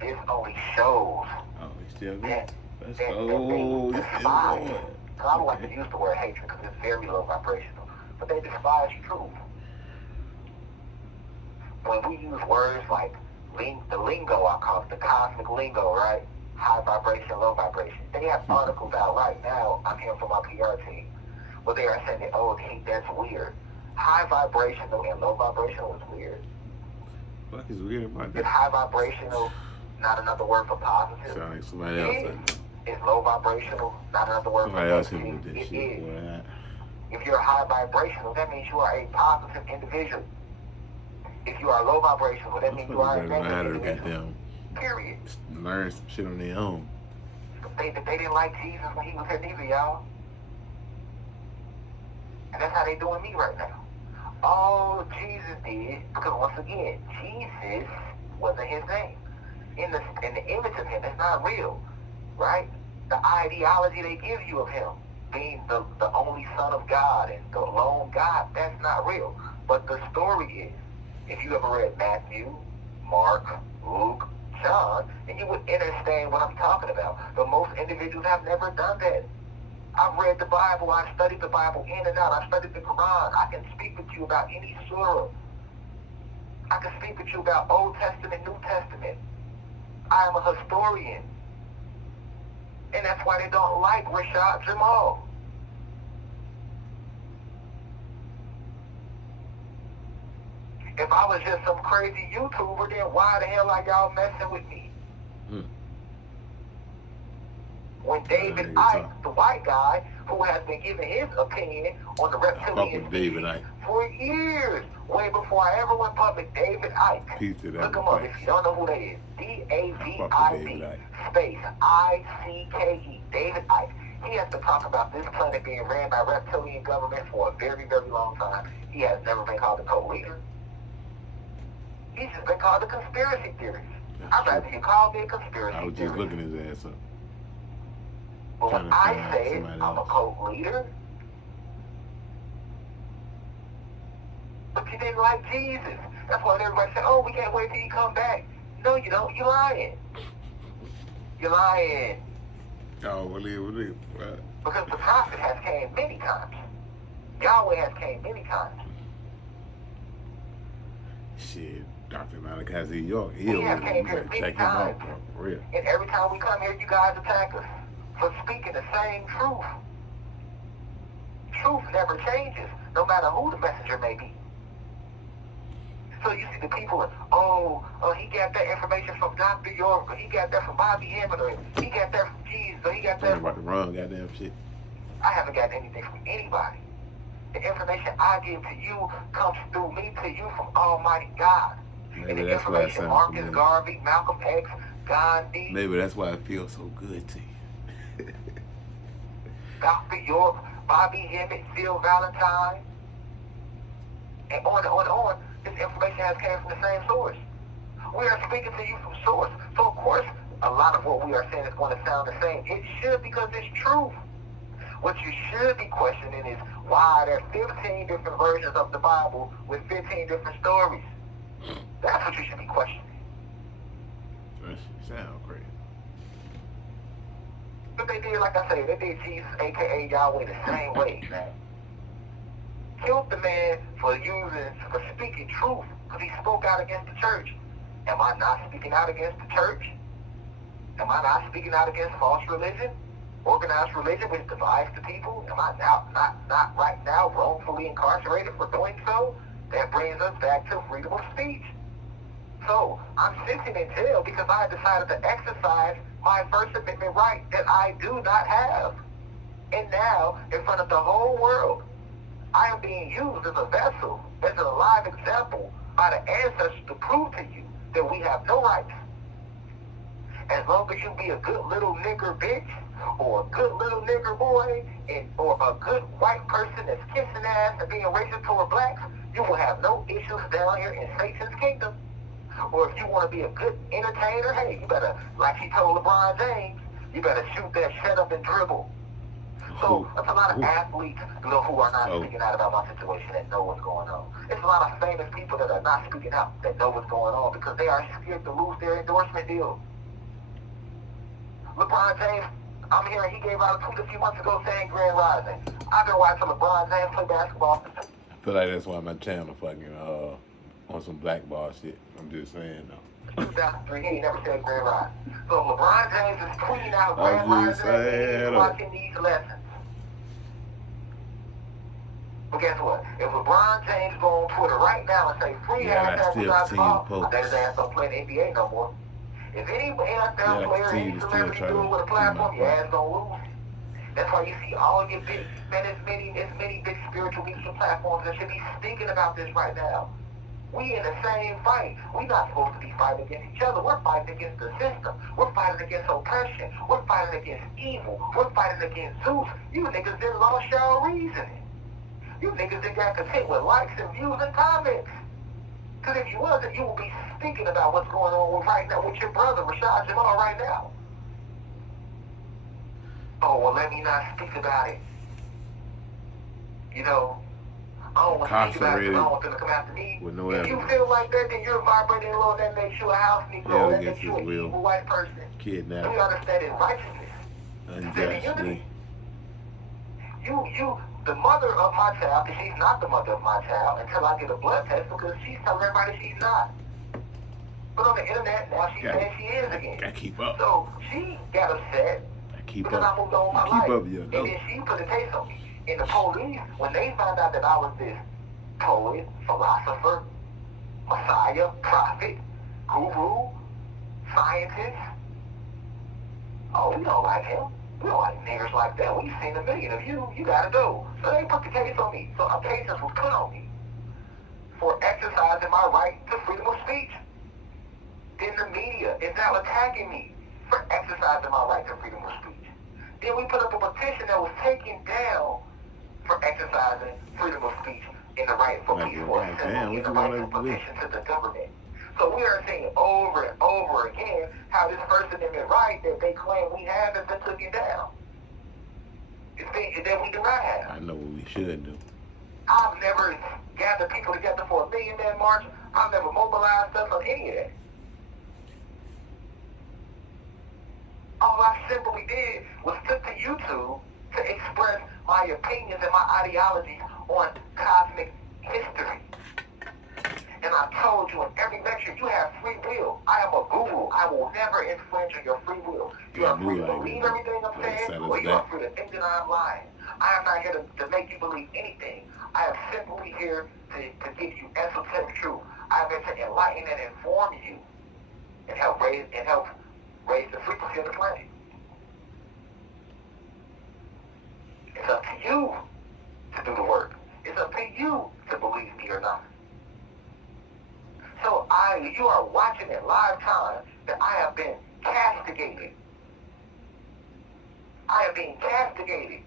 This only shows Oh, he's still good. that Let's they go. despise. I don't like to use the word hatred because it's very low vibrational. But they despise truth. When we use words like the lingo, I call it the cosmic lingo, right? High vibration, low vibration. They have articles out right now. I'm here for my PR team. Where they are saying that, oh, that's weird. High vibrational and low vibrational is weird. What is weird about Is that? high vibrational not another word for positive? Sound like somebody else I know. Is low vibrational not another word Somebody for else hit negative? with that It shit, is. boy. If you're high vibrational, that means you are a positive individual. If you are low vibrational, that means you are a Motherfuckers better know how negative to individual. goddamn Period. learn some shit on their own. They didn't like Jesus when he was here neither, y'all. And that's how they doing me right now. All Jesus did, because once again, Jesus wasn't his name. In the image of him, it's not real, right? The ideology they give you of him, being the only Son of God and the lone God, that's not real. But the story is, if you ever read Matthew, Mark, Luke, John, then you would understand what I'm talking about. But most individuals have never done that. I've read the Bible. I've studied the Bible in and out. I've studied the Quran. I can speak with you about any surah. I can speak with you about Old Testament, New Testament. I am a historian. And that's why they don't like Rashad Jamal. If I was just some crazy YouTuber, then why the hell are y'all messing with me? When David Icke, the white guy, who has been giving his opinion on the reptilian species for years, way before I ever went public, David Icke. Look him up if you don't know who that is. D-A-V-I-D space I-C-K-E. David Icke. He has been talking about this planet being ran by reptilian government for a very, very long time. He has never been called a co-leader. He's just been called a conspiracy theorist. I'd rather you call me a conspiracy theorist. I was just looking his ass up. But when I say I'm a cult leader, but you didn't like Jesus. That's why everybody said, oh, we can't wait till you come back. No, you don't. You're lying. You're lying. Oh, believe. Right. Because the prophet has came many times. Yahweh has came many times. Shit, Dr. Malachi Z. York, he has came here many times. Bro, for real. And every time we come here, you guys attack us for speaking the same truth. Truth never changes, no matter who the messenger may be. So you see the people, he got that information from Dr. York, or he got that from Bobby Hammond, or he got that from Jesus, or he got that about the wrong goddamn shit. I haven't got anything from anybody. The information I give to you comes through me to you from Almighty God. Maybe and the that's why it information sounds Marcus familiar. Garvey, Malcolm X, Gandhi, Maybe that's why it feels so good to you. Dr. York, Bobby Hammond, Phil Valentine, and on and on and on. This information has came from the same source. We are speaking to you from source. So of course, a lot of what we are saying is going to sound the same. It should, because it's truth. What you should be questioning is why there are 15 different versions of the Bible with 15 different stories. That's what you should be questioning. That sound crazy. But they did, like I say, they did Jesus, a.k.a. Yahweh, the same way, man. Killed the man for speaking truth, because he spoke out against the church. Am I not speaking out against the church? Am I not speaking out against false religion? Organized religion which divides the people? Am I not right now wrongfully incarcerated for doing so? That brings us back to freedom of speech. So, I'm sitting in jail because I decided to exercise my First Amendment right that I do not have. And now, in front of the whole world, I am being used as a vessel, as a live example by the ancestors to prove to you that we have no rights. As long as you be a good little nigger bitch, or a good little nigger boy, or a good white person that's kissing ass and being racist toward blacks, you will have no issues down here in Satan's kingdom. Or if you want to be a good entertainer, hey, you better, like he told LeBron James, you better shoot that shut up and dribble. So it's a lot of athletes, who are not speaking out about my situation that know what's going on. It's a lot of famous people that are not speaking out that know what's going on because they are scared to lose their endorsement deal. LeBron James, I'm hearing he gave out a tweet a few months ago saying Grand Rising. I've been watching LeBron James play basketball. I feel like that's why my channel fucking on some blackball shit. I'm just saying though. 2003, he ain't never said Grand Rising. So LeBron James is tweeting out Grand Rising and he's watching these lessons. But guess what? If LeBron James go on Twitter right now and say free hashtag without ball, I bet his ass don't play in the NBA no more. If any NFL player, any celebrity do it with a platform, your ass gonna lose. That's why you see all your big, man, there's many big spiritual leadership platforms that should be speaking about this right now. We in the same fight. We're not supposed to be fighting against each other. We're fighting against the system. We're fighting against oppression. We're fighting against evil. We're fighting against Zeus. You niggas done lost y'all reasoning. You niggas done got content with likes and views and comments. Because if you wasn't, you would be speaking about what's going on right now with your brother, Rashad Jamal, right now. Oh, well, let me not speak about it. You know, I don't want to speak about it because I don't want them to come after me. With no if you evidence. feel like that, then you're vibrating low, that makes you a house Negro, that makes you an will. evil white person. Kidnapped. We understand it's righteousness. Unjustly. The mother of my child, because she's not the mother of my child until I get a blood test because she's telling everybody she's not. But on the internet, now she's saying she is again. I keep up. So she got upset because I moved on with my life. And then she put a case on me. And the police, when they found out that I was this poet, philosopher, messiah, prophet, guru, scientist. Oh, we don't like him. We don't like niggers like that. We've seen a million of you. You gotta go. So they put the case on me. So a case was put on me for exercising my right to freedom of speech. Then the media is now attacking me for exercising my right to freedom of speech. Then we put up a petition that was taken down for exercising freedom of speech in the right for peaceful assembly, in the right to petition to the government. So we are seeing over and over again how this First Amendment right that they claim we have has been taken down. It's things that we do not have. I know what we should do. I've never gathered people together for a million-man march. I've never mobilized us on any of that. All I simply did was took to YouTube to express my opinions and my ideologies on cosmic history. And I told you in every lecture, you have free will. I am a guru. I will never infringe on your free will. You are free to believe everything I'm saying, or you are free to think that I'm lying. I am not here to make you believe anything. I am simply here to give you esoteric truth. I am here to enlighten and inform you and help raise the frequency of the planet. It's up to you to do the work. It's up to you to believe me or not. So you are watching in live time that I have been castigated. I am being castigated.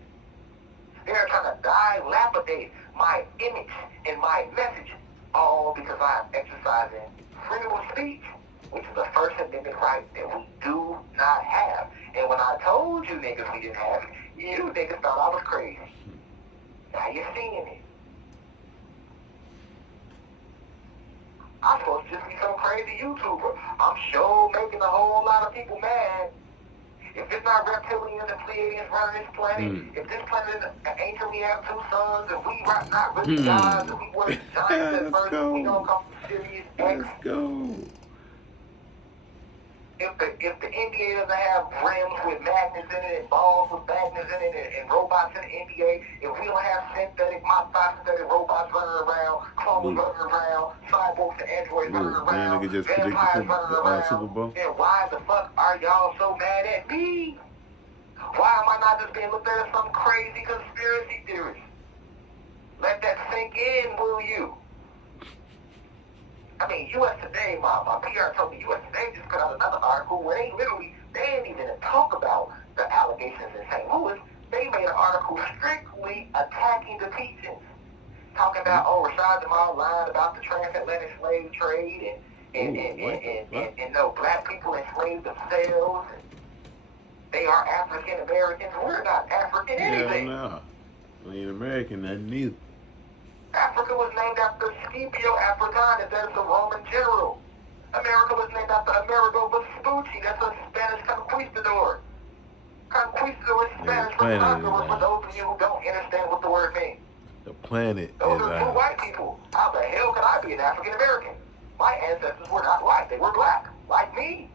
They are trying to dilapidate my image and my message, all because I am exercising freedom of speech, which is the First Amendment right that we do not have. And when I told you niggas we didn't have it, you niggas thought I was crazy. Now you're seeing it. I'm supposed to just be some crazy YouTuber. I'm sure making a whole lot of people mad. If it's not reptilians and Pleiadians running this planet, if this planet is an angel, we have two suns, and we not really gods, and we were giants at first, and we don't come from Sirius X. Let's go. If the NBA doesn't have rims with magnets in it and balls with magnets in it and robots in the NBA, if we don't have modified synthetic robots running around, clones running around, cyborgs and androids running around, vampires running around, then why the fuck are y'all so mad at me? Why am I not just being looked at as some crazy conspiracy theorist? Let that sink in, will you? I mean, U.S. Today, my PR told me U.S. Today just put out another article where they didn't even talk about the allegations in St. Louis. They made an article strictly attacking the teachings. Talking about, Rashad Jamal lied about the transatlantic slave trade and no, black people enslaved themselves. And they are African Americans. We're not African anything. Yeah, no. We ain't American, nothing neither. Africa was named after Scipio Africanus, that's a Roman general. America was named after Amerigo Vespucci, that's a Spanish conquistador. Conquistador is Spanish for conqueror, for those of you who don't understand what the word means. The planet those are two white people. How the hell can I be an African American? My ancestors were not white, they were black, like me.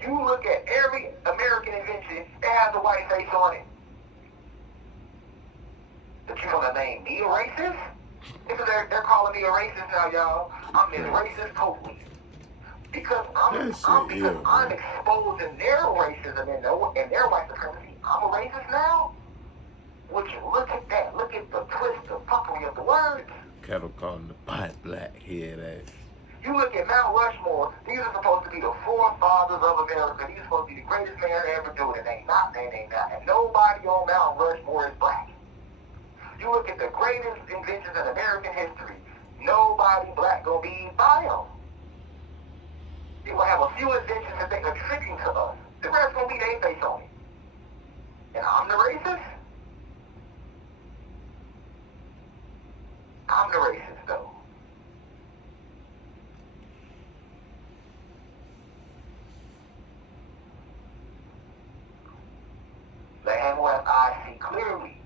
You look at every American invention, it has a white face on it. But you gonna name me a racist? Because they're calling me a racist now, y'all. I'm a racist totally. Because I'm exposing their racism and their white supremacy. I'm a racist now? Would you look at that? Look at the twist, the fuckery of the words. Cattle calling the pot black head ass. You look at Mount Rushmore, these are supposed to be the forefathers of America. These are supposed to be the greatest man to ever do it, and they not. And nobody on Mount Rushmore is black. You look at the greatest inventions in American history, nobody black gonna be by them. They will have a few inventions that they attribute to us. The rest gonna be their face on it. And I'm the racist? I'm the racist, though. The Hamlet I see clearly.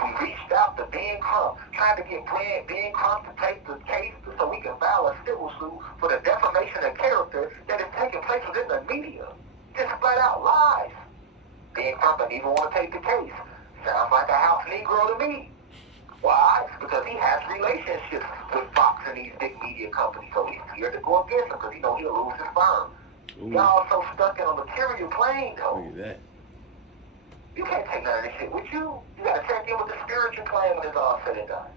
We reached out to Ben Crump, trying to get Ben Crump to take the case so we can file a civil suit for the defamation of character that is taking place within the media. Just flat out lies. Ben Crump doesn't even want to take the case. Sounds like a house Negro to me. Why? Because he has relationships with Fox and these big media companies, so he's scared to go against them because he knows he'll lose his firm. Ooh. Y'all so stuck in a material plane, though. Look at that. You can't take none of this shit with you. You gotta check in with the spiritual plane when it's all said and done.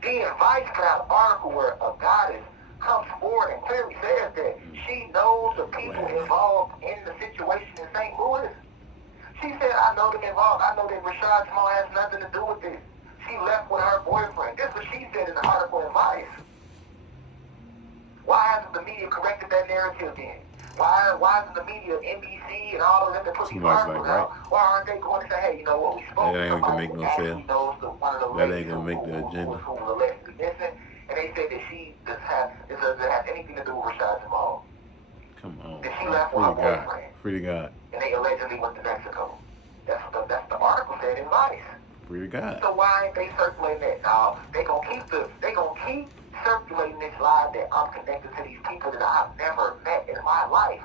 Being Vice put out an article where a goddess comes forward and clearly says that she knows the people involved in the situation in St. Louis. She said, I know them involved. I know that Rashad Jamal has nothing to do with this. She left with her boyfriend. This is what she said in the article in Vice. Why hasn't the media corrected that narrative then? Why isn't the media, NBC and all of them that put these articles out, why aren't they going to say, hey, you know what, we spoke to somebody who actually knows one of those ladies who was allegedly missing, and they said that she doesn't have anything to do with Rashad Jamal. Come on. That she left with her boyfriend. Free to God. And they allegedly went to Mexico. That's the article said in Vice. Free to God. So why ain't they circulating that? Now they gonna keep circulating this lie that I'm connected to these people that I've never met in my life.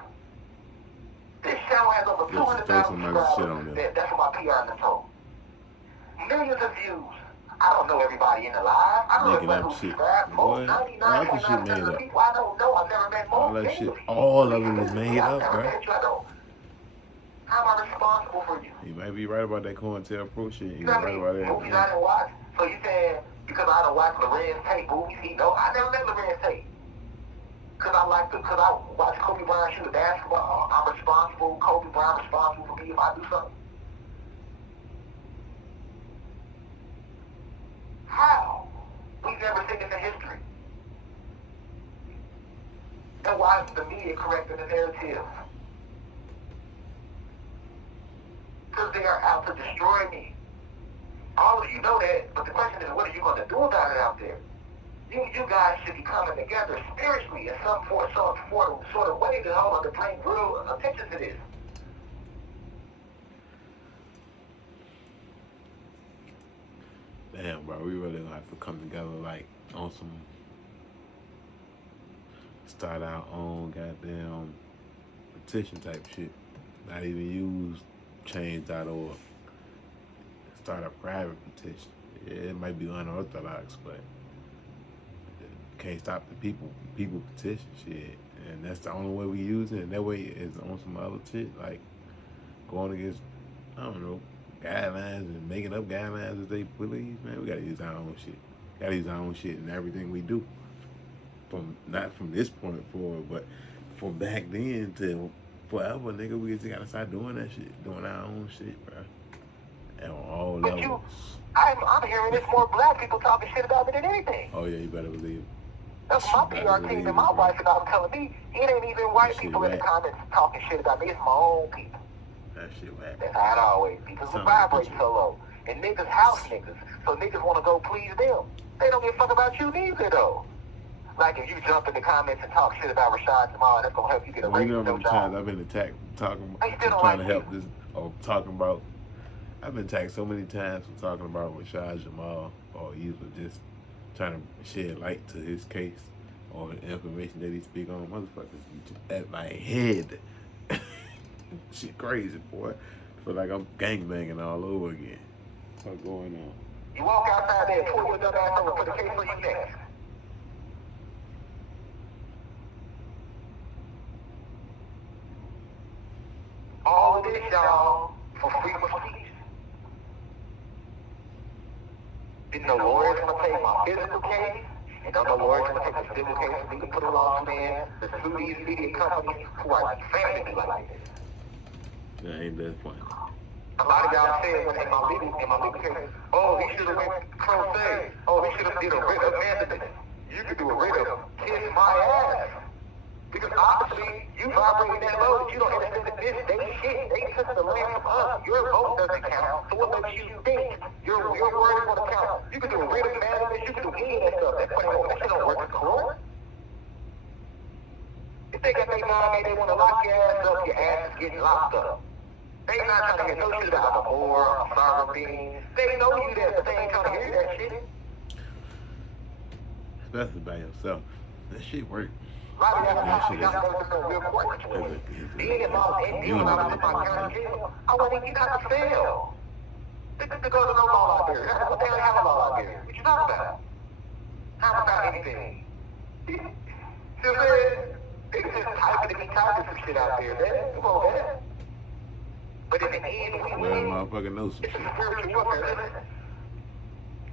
This channel has over 200,000 subscribers. That's what my PR is told. Millions of views. I don't know everybody in the live. I don't know everybody who subscribed. Most 99.9% of the people I don't know. I've never met most. All that shit, all of it is made up, bro. How am I responsible for you? You might be right about that COINTELPRO shit. You know what I mean? Movies I didn't watch. So you saying because I don't watch Lorenz Tate movies, he know I never met Lorenz Tate. Because I watch Kobe Bryant shoot a basketball. I'm responsible. Kobe Bryant responsible for me if I do something. How? We've never seen this in history. And why isn't the media correcting the narrative? Because they are out to destroy me. All of you know that, but the question is, what are you going to do about it out there? You guys should be coming together spiritually in some sort of way to hold on to bring real attention to this. Damn, bro, we really gonna have to come together like on some, start our own goddamn petition type shit. Not even use change.org. Start a private petition. Yeah, it might be unorthodox, but can't stop the people petition shit. And that's the only way we use it. And that way it's on some other shit, like going against, I don't know, guidelines and making up guidelines as they please. Man, we gotta use our own shit. Gotta use our own shit in everything we do. Not from this point forward, but from back then till forever, nigga, we just gotta start doing that shit. Doing our own shit, bro. And on all levels. I'm hearing this more black people talking shit about me than anything. Oh yeah, you better believe it. That's my PR team and my wife and I'm telling me, it ain't even white people in the comments talking shit about me. It's my own people. That shit whack. That's how it always be. Because we vibrate so low. And niggas house niggas. So niggas want to go please them. They don't give a fuck about you neither, though. Like if you jump in the comments and talk shit about Rashad Jamal, that's going to help you get a raise. You know how many times I've been attacked trying to help this, or talking about, I've been attacked so many times for talking about Rashad Jamal, or either just trying to shed light to his case or the information that he speak on. Motherfuckers at my head. Shit crazy, boy. I feel like I'm gangbanging all over again. What's going on? You walk outside there and pull your dumb ass over, put the case on your neck. All of this, y'all, for freedom of speech. Didn't know lawyers gonna take my physical case, and don't know lawyers gonna take the civil case for me to put a lawsuit to sue these media companies who are defaming me like this. That ain't that funny. A lot of y'all said in my legal case, oh, he should have went pro se. Oh, he should have did a writ of mandamus. You could do a writ of kiss my ass. Because obviously, you vibrating that low that you don't understand that this, they took the land from us. Your vote doesn't count. So what makes you think your word is going to count? You can do a writ of mandamus, you can do any of that stuff. That shit don't work in court. If they got their mind, they want to lock your ass up, your ass is getting locked up. They not trying to hear no shit about the war, sovereign being. They know you there, but they ain't trying to hear that shit. Especially by yourself. That shit work. Right, real question. Being involved in my county jail, I want to get out to fail. To go to no law out there. What the hell have a law out there? What you talking about? How about anything? See what I'm saying? They just typing to be typing some shit out there, man. Come on, man. But in the end, we Well, win. motherfucker knows some It's a shit. spiritual warfare. Listen.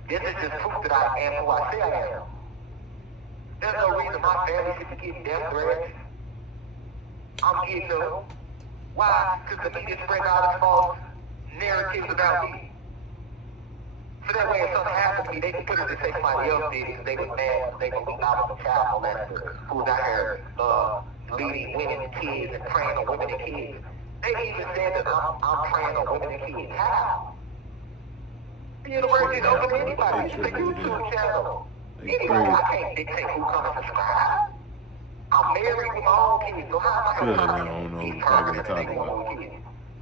This is just proof that I am who I say I am. There's no reason my family should be getting death threats. I'm getting them. Why? Because the media spreading all this false narratives about me. So that way if something happens to me, they can put it to say somebody else did it because they was mad, they believe I was a child molester who was out here leading women and kids and preying on women and kids. They even said that I'm preying on women and kids. How? The university is open to anybody. It's a YouTube channel. Anybody, I can't dictate who comes to subscribe. I'm married with my own kids, so how am I going I don't know what they're talking about.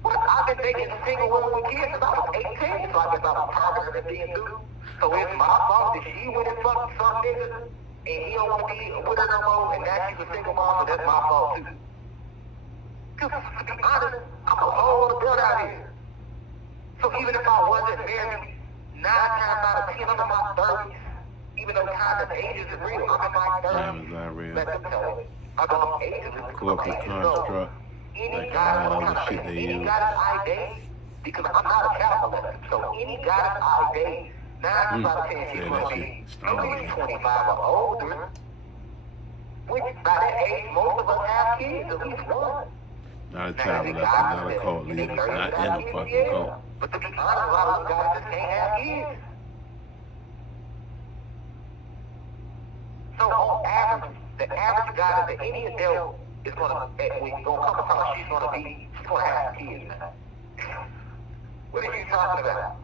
What? I've been dating single women with kids since I was 18, so I guess I was targeted at being due. So it's my fault that she went and fucked some niggas, and he don't want to be with her no more, and now she's a single mom, so that's my fault too. Because to be honest, I'm a whole other brother out here. So even if I wasn't married, 9 times out of 10, I'm in my 30s. Even though time and ages is real, I'm in my 30s. Time is not real. Let them tell me. I go, ages is Corporate construct. any Like goddess, all the shit they any use. goddess I date, because I'm not a child molester, so any goddess I date, 9 times out of 10, she's Yeah, going that to shit be strong, at least man. 25 or older. Which, by that age, most of us have kids, at least one. Not a child molester, not a cult leader, not in a fucking cult. But to be honest, a lot of those guys just can't have kids. So on average, the average guy that any adult is gonna come across, she's gonna have kids, man. What are you talking about?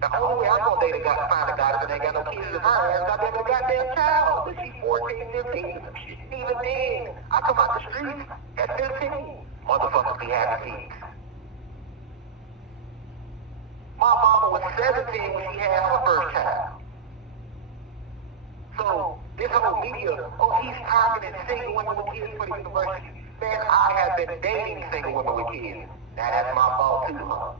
The only way I'm gonna date a guy, find a guy that ain't got no kids is her ass got that goddamn child. But she's 14, 15, some shit. Even then, I come out the streets at 15. Motherfuckers be having kids. My mama was 17 when she had her first child. So, this whole media, he's targeting single women with kids for the university. Man, I have been dating single women with kids. Now, that's my fault, too, huh?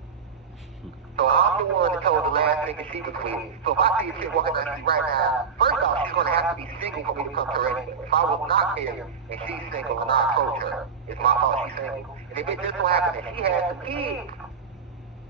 So, I'm the one that told the last nigga she was with. So, if I see a chick walking down the street right now, first off, she's going to have to be single for me to come to her. If I was not married and she's single and I approach her, it's my fault she's single. And if it just so happens that she has some kids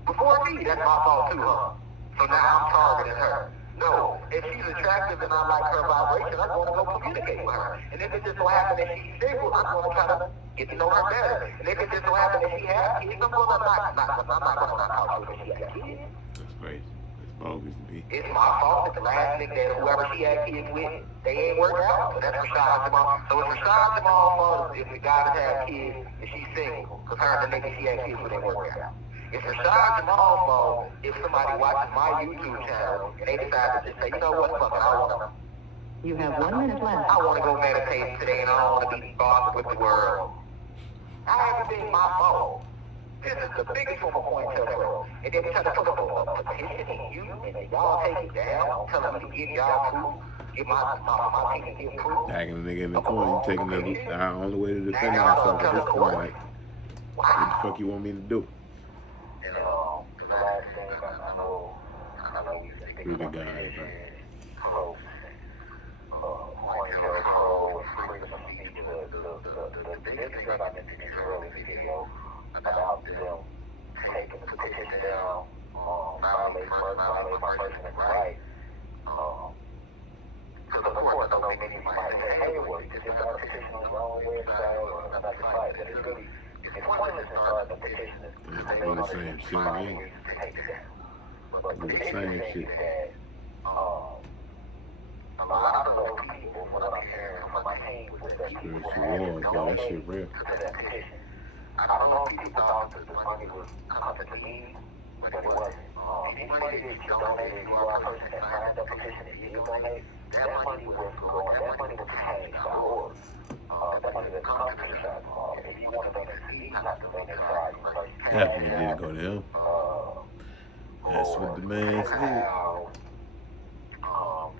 before me, that's my fault, too, huh? So, now I'm targeting her. No, if she's attractive and I like her vibration, I'm going to go communicate with her. And if it just so happens that she's single, I'm going to try to get to know her better. And if it just so happens that she has kids, I'm not going to not talk to her if she has kids. That's crazy. That's bogus to me. It's my fault that the last nigga that whoever she had kids with, they ain't worked out. So that's Rashad Jamal. So it's Rashad Jamal's fault if the guy that had kids and she's single, because her and the nigga she had kids with ain't worked out. It's Rashad Jamal's fault if somebody watches my YouTube channel and they decide to just say, you know what, fuck it, You have 1 minute left. I want to go meditate today and I don't want to be bothered with the world. I haven't been my fault. This is the biggest form of COINTELPRO. And then we try to put up a petition in you and then y'all take it down, telling me to give y'all proof, give my team to give proof. Tagging a nigga in the corner, taking the only way to defend ourselves at this point. Like, what the fuck you want me to do? And the last thing I know you think Through the guys, COINTELPRO, freedom of speech, the biggest thing I mentioned in your early video about them taking the petition down, violate my First Amendment right. Because of course, I know many might say, hey, well, you just got a petition on the wrong website or another site. But it's really, it's pointless to start the petition. It's all the same shit, man. But the It's the big same thing shit. is that a lot of those people, what I'm hearing from my team, was that people Spiritual war, boy, that shit real. to that petition. I don't know if people thought that the money was coming to me, but it wasn't. Anybody that you donated, you are a person that signed the petition and you donate, that money was going, that money was paid by Lord. That money that comes to the side. If you want to donate to me, you have to donate side. Definitely did go to him. That's what the man said.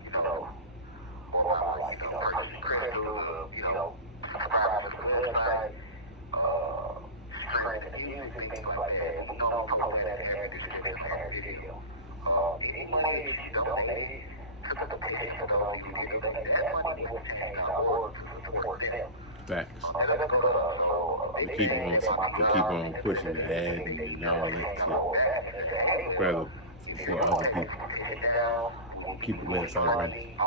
You know, more about like, purchasing crystals, subscribing to the website, streaming the music, things like that. We don't post that in every description, every video. Any money that you donated to the petition below you, that money was to change our world to support them. Facts. They They keep on pushing the ad and all that shit. Rather for other people. Keep the website running.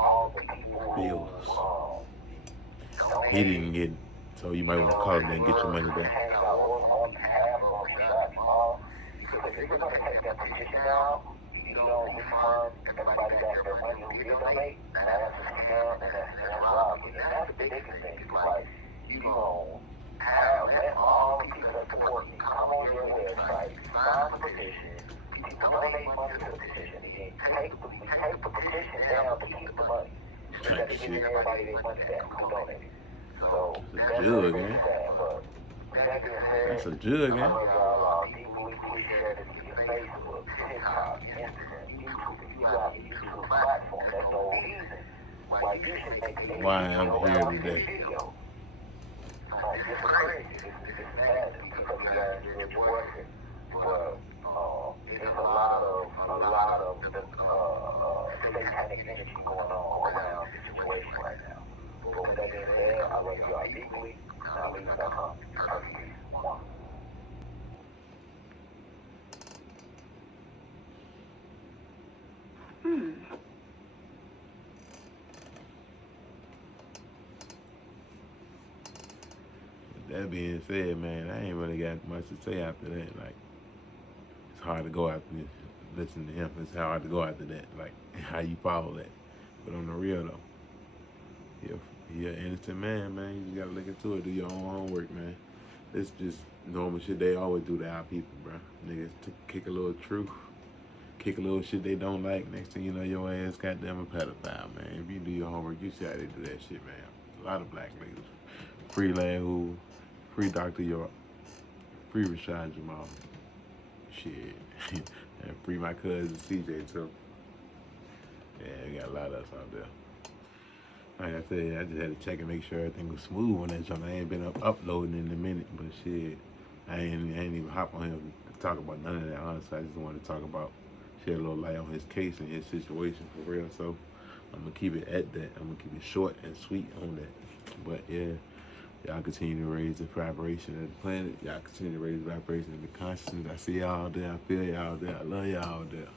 Bills. He didn't get, so you might want to call it and get your money back. Everybody got their money who you donate, and that's a scam, and that's robbery. And that's the biggest thing. It's like, you know, let all the people that support you come on your website, sign the petition, you donate money to the petition, and take the petition down to keep the money. Instead of giving everybody their money back who donated. So, That's a jug, man. That's a jug, man. Facebook, TikTok, Instagram, YouTube, if you have a YouTube platform, there's no reason why you should make a Why I'm here today. video. It's just crazy. It's bad because you guys are working. But there's a lot of satanic energy going on around the situation right now. But with that being said, I love you all deeply. Now leave it up. One. With that being said, man, I ain't really got much to say after that. Like, it's hard to go after this. Listen to him. It's hard to go after that. Like, how you follow that. But on the real, though, you're an innocent man, man. You just gotta look into it. Do your own homework, man. It's just normal shit they always do to our people, bro. Niggas kick a little truth. Kick a little shit they don't like. Next thing you know, your ass goddamn a pedophile, man. If you do your homework, you see how they do that shit, man. A lot of black niggas. Free Lahu, free Dr. York, free Rashad Jamal. Shit. And free my cousin CJ too. Yeah, we got a lot of us out there. Like I said, I just had to check and make sure everything was smooth on that joint. I ain't been uploading in a minute, but shit, I ain't even hop on here to talk about none of that. Honestly, I just wanted to talk about, shed a little light on his case and his situation for real. So I'm gonna keep it at that. I'm gonna keep it short and sweet on that. But yeah, y'all continue to raise the vibration of the planet. Y'all continue to raise the vibration of the consciousness. I see y'all out there. I feel y'all out there. I love y'all out there.